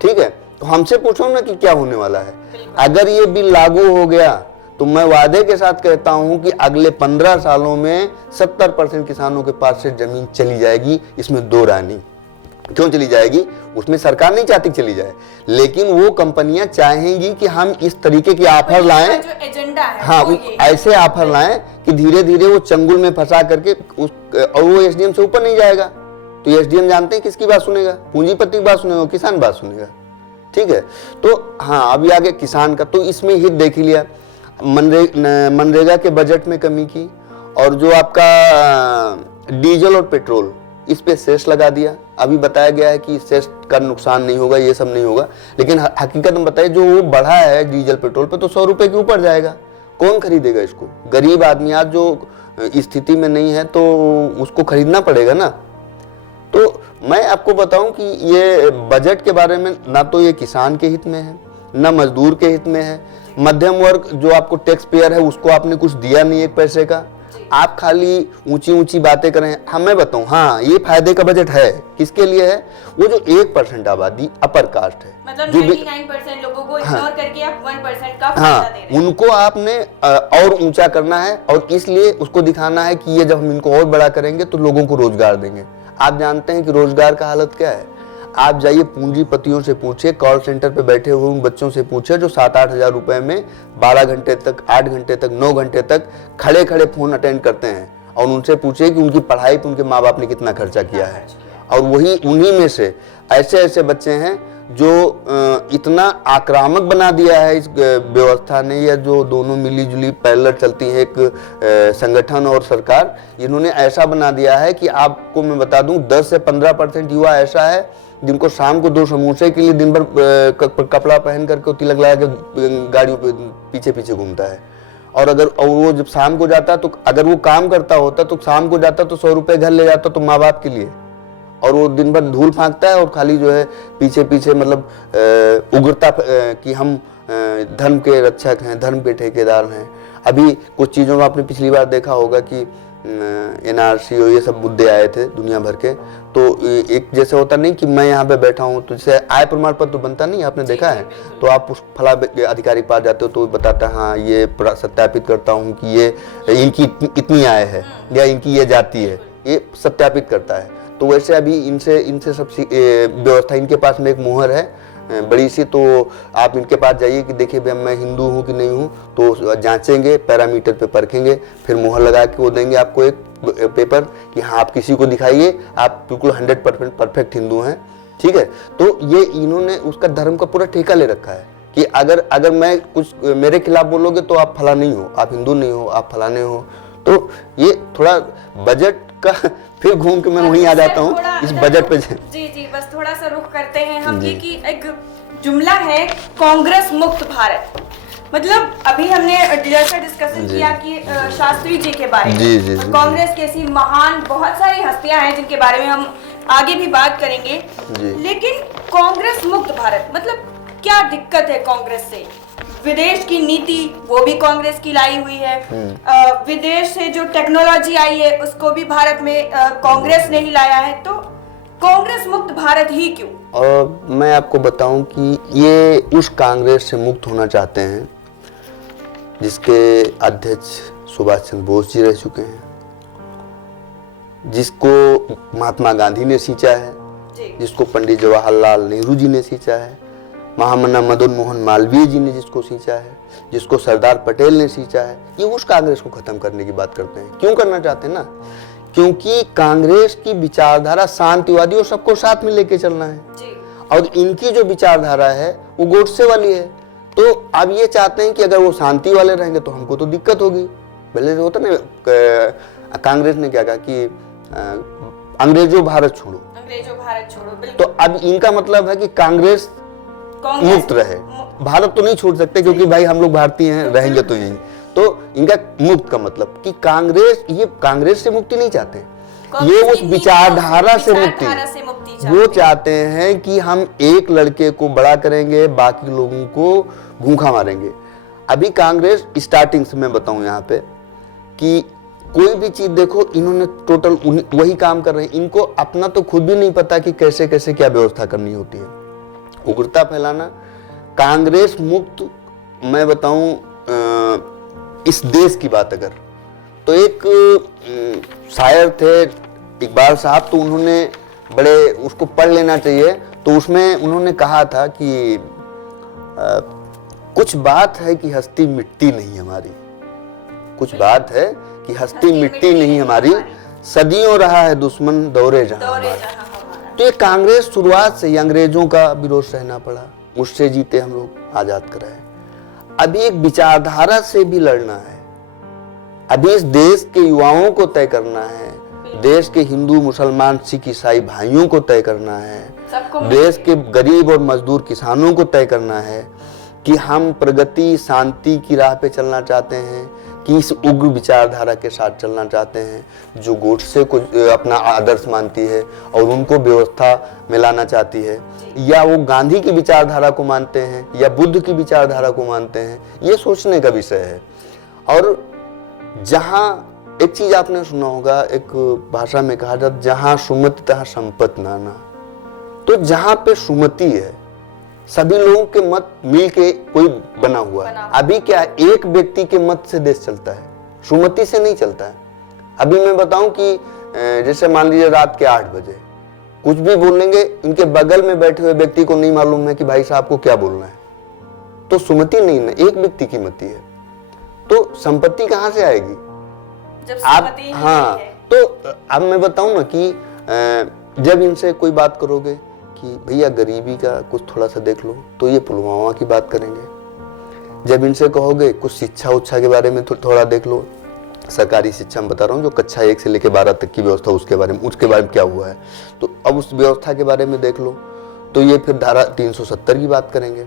ठीक है। तो हमसे पूछो ना कि क्या होने वाला है। अगर ये बिल लागू हो गया तो मैं वादे के साथ कहता हूं कि अगले 15 सालों में 70% किसानों के पास से जमीन चली जाएगी। इसमें दो राय नहीं। क्यों चली जाएगी? उसमें सरकार नहीं चाहती चली जाए, लेकिन वो कंपनियां चाहेंगी कि हम इस तरीके के ऑफर लाएं, जो एजेंडा है, हाँ, ऐसे ऑफर लाएं कि धीरे धीरे वो चंगुल में फंसा करके और वो एसडीएम से ऊपर नहीं जाएगा। तो एसडीएम जानते हैं किसकी बात सुनेगा? पूंजीपति की बात सुनेगा, किसान बात सुनेगा। ठीक है, तो हाँ अभी आगे किसान का, तो इसमें हित देख ही लिया। मनरेगा के बजट में कमी की, और जो आपका डीजल और पेट्रोल इस पे सेस लगा दिया। अभी बताया गया है कि सेस का नुकसान नहीं होगा, ये सब नहीं होगा, लेकिन हकीकत में बताइए जो वो बढ़ा है डीजल पेट्रोल पे तो 100 रुपए के ऊपर जाएगा। कौन खरीदेगा इसको? गरीब आदमी आज जो स्थिति में नहीं है तो उसको खरीदना पड़ेगा ना। तो मैं आपको बताऊं कि ये बजट के बारे में ना तो ये किसान के हित में है, ना मजदूर के हित में है। मध्यम वर्ग जो आपको टैक्स पेयर है उसको आपने कुछ दिया नहीं एक पैसे का। आप खाली ऊंची ऊंची बातें करें। मैं बताऊं, हाँ ये फायदे का बजट है। किसके लिए है? वो जो 1% आबादी अपर कास्ट है, मतलब जो 99% लोगों को इग्नोर करके आप 1% का फायदा हाँ दे रहे हैं। उनको आपने और ऊंचा करना है, और इसलिए उसको दिखाना है कि ये जब हम इनको और बड़ा करेंगे तो लोगों को रोजगार देंगे। आप जानते हैं कि रोजगार का हालत क्या है? आप जाइए पूंजीपतियों से पूछिए, कॉल सेंटर पे बैठे हुए उन बच्चों से पूछिए जो 7-8 हजार रुपए में 12 घंटे तक, 8 घंटे तक, 9 घंटे तक खड़े खड़े फोन अटेंड करते हैं, और उनसे पूछिए कि उनकी पढ़ाई पे उनके माँ बाप ने कितना खर्चा किया है। और वही उन्हीं में से ऐसे ऐसे बच्चे हैं जो इतना आक्रामक बना दिया है इस व्यवस्था ने, या जो दोनों मिली जुली पैरेलल चलती है, एक संगठन और सरकार, इन्होंने ऐसा बना दिया है कि आपको मैं बता दूं 10 से 15% युवा ऐसा है जिनको शाम को 2 समोसे के लिए दिन भर कपड़ा पहन करके तिलक लगा के गाड़ियों पे पीछे पीछे घूमता है। और वो जब शाम को जाता तो अगर वो काम करता होता तो शाम को जाता तो 100 रुपए घर ले जाता तो माँ बाप के लिए, और वो दिन भर धूल फांकता है और खाली जो है पीछे पीछे मतलब उग्रता कि हम धर्म के रक्षक हैं, धर्म के ठेकेदार हैं। अभी कुछ चीज़ों में आपने पिछली बार देखा होगा कि एनआरसी और ये सब मुद्दे आए थे दुनिया भर के, तो एक जैसे होता नहीं कि मैं यहाँ पे बैठा हूँ तो जैसे आय प्रमाण पत्र तो बनता नहीं, आपने देखा है, तो आप उस फला अधिकारी पास जाते हो तो बताता है हाँ ये सत्यापित करता हूँ कि ये इनकी इतनी आय है या इनकी ये जाति है, ये सत्यापित करता है। तो वैसे अभी इनसे सब व्यवस्था, इनके पास में एक मोहर है बड़ी सी, तो आप इनके पास जाइए कि देखिए भाई मैं हिंदू हूँ कि नहीं हूँ, तो जांचेंगे, पैरामीटर पे परखेंगे, फिर मोहर लगा के वो देंगे आपको एक पेपर कि हाँ आप किसी को दिखाइए आप बिल्कुल 100% परफेक्ट हिंदू हैं। ठीक है, तो ये इन्होंने उसका धर्म का पूरा ठेका ले रखा है कि अगर मैं कुछ मेरे खिलाफ बोलोगे तो आप फला नहीं हो, आप हिंदू नहीं हो, आप फलाने हो। तो ये थोड़ा बजट का, फिर घूम के मैं वहीं आ जाता हूँ इस बजट पे। जी जी, बस थोड़ा सा रुख करते हैं हम ये कि एक जुमला है कांग्रेस मुक्त भारत। मतलब अभी हमने जैसा डिस्कशन किया कि शास्त्री जी के बारे में, कांग्रेस कैसी महान बहुत सारी हस्तियां हैं जिनके बारे में हम आगे भी बात करेंगे, लेकिन कांग्रेस मुक्त भारत मतलब क्या दिक्कत है कांग्रेस से? विदेश की नीति वो भी कांग्रेस की लाई हुई है, विदेश से जो टेक्नोलॉजी आई है उसको भी भारत में कांग्रेस ने ही लाया है, तो कांग्रेस मुक्त भारत ही क्यों? और मैं आपको बताऊं कि ये उस कांग्रेस से मुक्त होना चाहते हैं जिसके अध्यक्ष सुभाष चंद्र बोस जी रह चुके हैं, जिसको महात्मा गांधी ने सींचा है, जिसको पंडित जवाहरलाल नेहरू जी ने सींचा है, महामना मदन मोहन मालवीय जी ने जिसको सींचा है, जिसको सरदार पटेल ने सींचा है। ये उस कांग्रेस को खत्म करने की बात करते हैं। क्यों करना चाहते हैं ना? क्योंकि कांग्रेस की विचारधारा शांतिवादी और सबको साथ में लेके चलना है, और इनकी जो विचारधारा है वो गोडसे वाली है। तो अब ये चाहते हैं कि अगर वो शांति वाले रहेंगे तो हमको तो दिक्कत होगी। पहले होता ना, कांग्रेस ने क्या कहा कि अंग्रेजों भारत छोड़ो, अंग्रेजों भारत छोड़ो। तो अब इनका मतलब है कि कांग्रेस मुक्त रहे, भारत तो नहीं छोड़ सकते क्योंकि भाई हम लोग भारतीय हैं, रहेंगे तो यही। तो इनका मुक्त का मतलब कि कांग्रेस, ये कांग्रेस से मुक्ति नहीं चाहते, ये उस विचारधारा से मुक्ति, वो चाहते हैं कि हम एक लड़के को बड़ा करेंगे, बाकी लोगों को भूखा मारेंगे। अभी कांग्रेस स्टार्टिंग से मैं बताऊं यहाँ पे कि कोई भी चीज देखो इन्होंने टोटल वही काम कर रहे हैं। इनको अपना तो खुद भी नहीं पता कि कैसे कैसे क्या व्यवस्था करनी होती है। उग्रता फैलाना, कांग्रेस मुक्त, मैं बताऊं इस देश की बात अगर, तो एक शायर थे इकबाल साहब, तो उन्होंने बड़े, उसको पढ़ लेना चाहिए, तो उसमें उन्होंने कहा था कि कुछ बात है कि हस्ती मिटती नहीं हमारी, कुछ बात है कि हस्ती मिटती नहीं हमारी, सदियों रहा है दुश्मन दौरे जहां हमारा। तो ये कांग्रेस शुरुआत से ही अंग्रेजों का विरोध सहना पड़ा, उससे जीते हम लोग, आजाद कराए। अभी एक विचारधारा से भी लड़ना है, अभी इस देश के युवाओं को तय करना है, देश के हिंदू मुसलमान सिख ईसाई भाइयों को तय करना है, देश के गरीब और मजदूर किसानों को तय करना है कि हम प्रगति शांति की राह पे चलना चाहते हैं कि इस उग्र विचारधारा के साथ चलना चाहते हैं जो गोडसे को अपना आदर्श मानती है और उनको व्यवस्था में लाना चाहती है, या वो गांधी की विचारधारा को मानते हैं या बुद्ध की विचारधारा को मानते हैं। ये सोचने का विषय है। और जहां एक चीज आपने सुना होगा, एक भाषा में कहा जाता, जहां सुमति तहां संपत्ति नाना। तो जहां पे सुमति है, सभी लोगों के मत मिल के कोई बना हुआ है। अभी क्या एक व्यक्ति के मत से देश चलता है, सुमति से नहीं चलता है। अभी मैं बताऊं कि जैसे मान लीजिए रात के 8 बजे कुछ भी बोलेंगे, इनके बगल में बैठे हुए व्यक्ति को नहीं मालूम है कि भाई साहब को क्या बोलना है, तो सुमति नहीं है, एक व्यक्ति की मति है। तो संपत्ति कहां से आएगी जब आप? हाँ, तो अब मैं बताऊं ना कि जब इनसे कोई बात करोगे कि भैया गरीबी का कुछ थोड़ा सा देख लो, तो ये पुलवामा की बात करेंगे। जब इनसे कहोगे कुछ शिक्षा उच्छा के बारे में थोड़ा देख लो, सरकारी शिक्षा में बता रहा हूँ, जो कक्षा 1 से लेकर 12 तक की व्यवस्था, उसके बारे में क्या हुआ है, तो अब उस व्यवस्था के बारे में देख लो, तो ये फिर धारा 370 की बात करेंगे।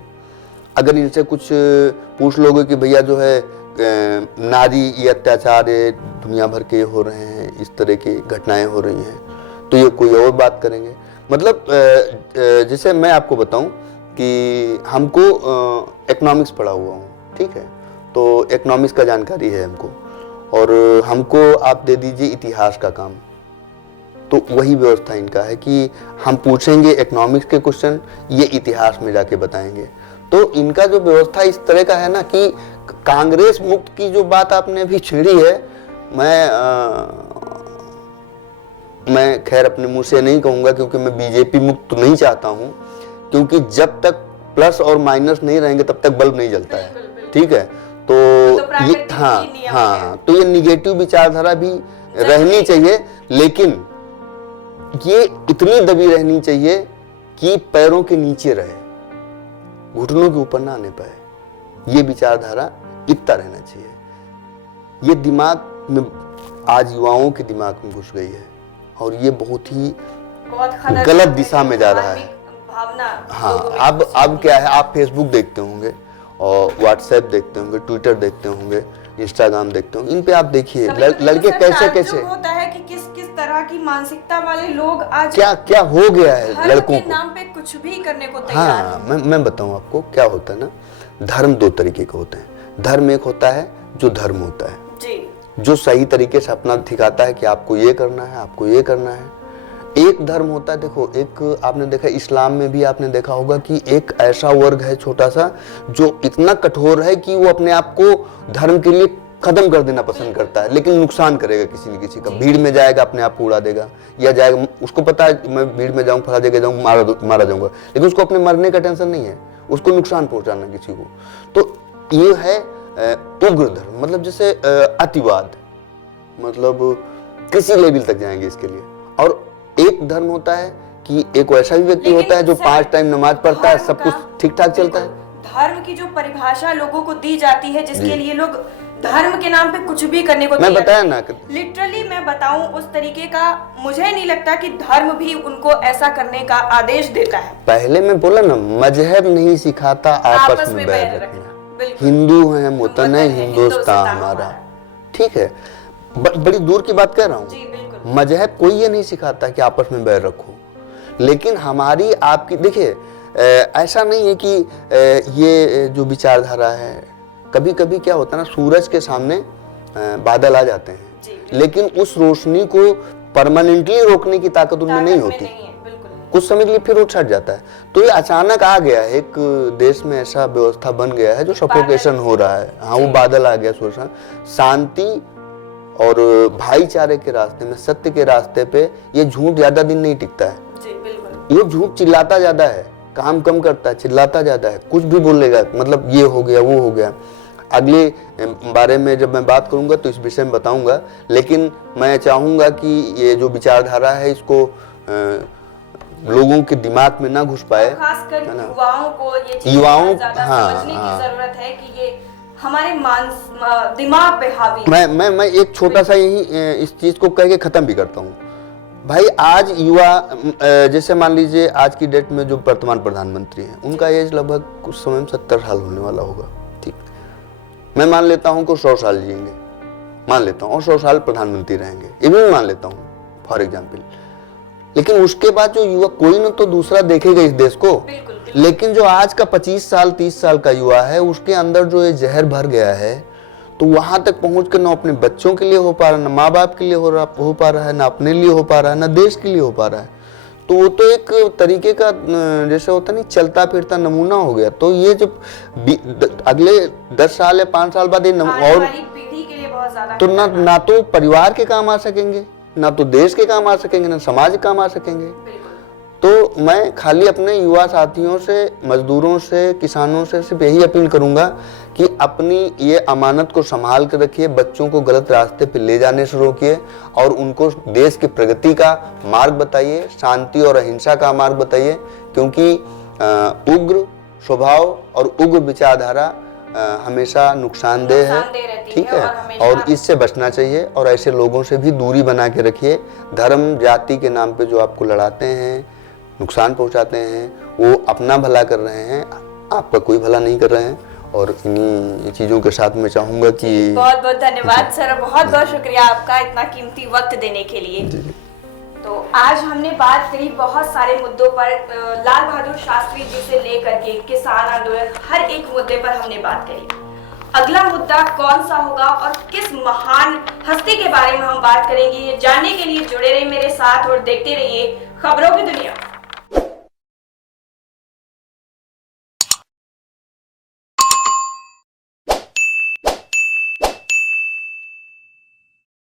अगर इनसे कुछ पूछ लोगे कि भैया जो है नारी ये अत्याचार दुनिया भर के हो रहे हैं, इस तरह की घटनाएं हो रही हैं, तो ये कोई और बात करेंगे। मतलब जैसे मैं आपको बताऊं कि हमको इकोनॉमिक्स पढ़ा हुआ हूँ, ठीक है, तो इकोनॉमिक्स का जानकारी है हमको, और हमको आप दे दीजिए इतिहास का काम, तो वही व्यवस्था इनका है कि हम पूछेंगे इकोनॉमिक्स के क्वेश्चन, ये इतिहास में जाके बताएंगे। तो इनका जो व्यवस्था इस तरह का है ना कि कांग्रेस मुक्त की जो बात आपने अभी छेड़ी है, मैं खैर अपने मुंह से नहीं कहूंगा, क्योंकि मैं बीजेपी मुक्त तो नहीं चाहता हूं, क्योंकि जब तक प्लस और माइनस नहीं रहेंगे तब तक बल्ब नहीं जलता है, ठीक है। तो ये हाँ, तो ये निगेटिव विचारधारा भी रहनी चाहिए, लेकिन ये इतनी दबी रहनी चाहिए कि पैरों के नीचे रहे, घुटनों के ऊपर ना आने पाए। ये विचारधारा इतना रहना चाहिए। ये दिमाग में आज युवाओं के दिमाग में घुस गई है और ये बहुत गलत दिशा में जा रहा है। हाँ, अब क्या है, आप फेसबुक देखते होंगे और व्हाट्सएप देखते होंगे, ट्विटर देखते होंगे, इंस्टाग्राम देखते होंगे, इन पे आप देखिए लड़के कैसे होता है कि किस तरह की मानसिकता वाले लोग आज क्या हो गया है लड़कों के नाम पे कुछ भी करने को तैयार हैं। हाँ, मैं बताऊं आपको क्या होता है ना, धर्म 2 तरीके के होते हैं। धर्म एक होता है जो धर्म होता है जी, जो सही तरीके से अपना दिखाता है कि आपको ये करना है, आपको ये करना है। एक धर्म होता है, देखो, एक आपने देखा इस्लाम में भी आपने देखा होगा कि एक ऐसा वर्ग है छोटा सा जो इतना कठोर है कि वो अपने आप को धर्म के लिए खत्म कर देना पसंद करता है, लेकिन नुकसान करेगा किसी न किसी का। भीड़ में जाएगा, अपने आप को उड़ा देगा, या जाएगा, उसको पता है मैं भीड़ में जाऊँ, फला जगह जाऊँ, मारा जाऊंगा, लेकिन उसको अपने मरने का टेंशन नहीं है, उसको नुकसान पहुंचाना किसी को। तो ये है उग्र धर्म, मतलब जैसे अतिवाद, मतलब किसी लेवल तक जाएंगे इसके लिए। और एक धर्म होता है कि एक वैसा भी व्यक्ति होता है जो 5 टाइम नमाज पढ़ता है, सब कुछ ठीक ठाक चलता है। धर्म की जो परिभाषा लोगों को दी जाती है, जिसके लिए लोग धर्म के नाम पे कुछ भी करने को मैं बताया ना, लिटरली मैं बताऊं, उस तरीके का मुझे नहीं लगता कि धर्म भी उनको ऐसा करने का आदेश देता है। पहले मैं बोला ना, मजहब नहीं सिखाता आपस में बैर रखना। हिंदू है वतन है हिंदुस्तान हमारा, ठीक है, बड़ी दूर की बात कह रहा हूँ। मजहब कोई ये नहीं सिखाता कि आपस में बैर रखो, लेकिन हमारी आपकी देखिए, ऐसा नहीं है कि ये जो विचारधारा है, कभी कभी क्या होता है ना, सूरज के सामने बादल आ जाते हैं, लेकिन उस रोशनी को परमानेंटली रोकने की ताकत उनमें नहीं होती, कुछ समय के लिए फिर वो छट जाता है। तो ये अचानक आ गया है, एक देश में ऐसा व्यवस्था बन गया है जो सफोकेशन हो रहा है। हाँ, वो बादल आ गया, सोचना शांति और भाईचारे के रास्ते में, सत्य के रास्ते पे ये झूठ ज्यादा दिन नहीं टिकता है। ये झूठ चिल्लाता ज्यादा है, काम कम करता है, चिल्लाता ज्यादा है, कुछ भी बोलेगा, मतलब ये हो गया वो हो गया। अगले बारे में जब मैं बात करूंगा तो इस विषय में बताऊंगा, लेकिन मैं चाहूंगा कि ये जो विचारधारा है इसको लोगों के दिमाग में ना घुस पाए, खासकर युवाओं को ये चीज़ युवाओं ज़्यादा समझने की जरूरत है कि ये हमारे दिमाग पे हावी। मैं एक छोटा सा यही इस चीज को कह के खत्म भी करता हूँ। भाई आज युवा, जैसे मान लीजिए आज की डेट में जो वर्तमान प्रधानमंत्री हैं उनका एज लगभग कुछ समय में 70 साल होने वाला होगा, ठीक। मैं मान लेता हूँ कि 100 साल जिएंगे, मान लेता हूँ, और 100 साल प्रधानमंत्री रहेंगे, ये भी मान लेता हूँ फॉर एग्जाम्पल। लेकिन उसके बाद जो युवा, कोई ना तो दूसरा देखेगा इस देश को। लेकिन जो आज का 25 साल 30 साल का युवा है, उसके अंदर जो ये जहर भर गया है, तो वहां तक पहुंच कर ना अपने बच्चों के लिए हो पा रहा है, ना माँ बाप के लिए हो पा रहा है, ना अपने लिए हो पा रहा है, ना देश के लिए हो पा रहा है। तो वो तो एक तरीके का जैसे होता नहीं चलता फिरता नमूना हो गया। तो ये जो अगले 10 साल या 5 साल बाद ये और पीढ़ी के लिए बहुत ज्यादा तो ना तो परिवार के काम आ सकेंगे, ना तो देश के काम आ सकेंगे, ना समाज के काम आ सकेंगे। तो मैं खाली अपने युवा साथियों से, मजदूरों से, किसानों से सिर्फ यही अपील करूंगा कि अपनी ये अमानत को संभाल कर रखिए, बच्चों को गलत रास्ते पे ले जाने से रोकिए और उनको देश की प्रगति का मार्ग बताइए, शांति और अहिंसा का मार्ग बताइए। क्योंकि उग्र स्वभाव और उग्र विचारधारा हमेशा नुकसानदेह है, ठीक है, और इससे बचना चाहिए। और ऐसे लोगों से भी दूरी बना के रखिए। धर्म जाति के नाम पे जो आपको लड़ाते हैं, नुकसान पहुंचाते हैं, वो अपना भला कर रहे हैं, आपका कोई भला नहीं कर रहे हैं। और इन्हीं चीज़ों के साथ मैं चाहूँगा कि बहुत बहुत धन्यवाद सर, बहुत बहुत शुक्रिया आपका इतना कीमती वक्त देने के लिए। तो आज हमने बात करी बहुत सारे मुद्दों पर, लाल बहादुर शास्त्री जी से लेकर के किसान आंदोलन, हर एक मुद्दे पर हमने बात करी। अगला मुद्दा कौन सा होगा और किस महान हस्ती के बारे में हम बात करेंगे, ये जानने के लिए जुड़े रहिए मेरे साथ और देखते रहिए खबरों की दुनिया।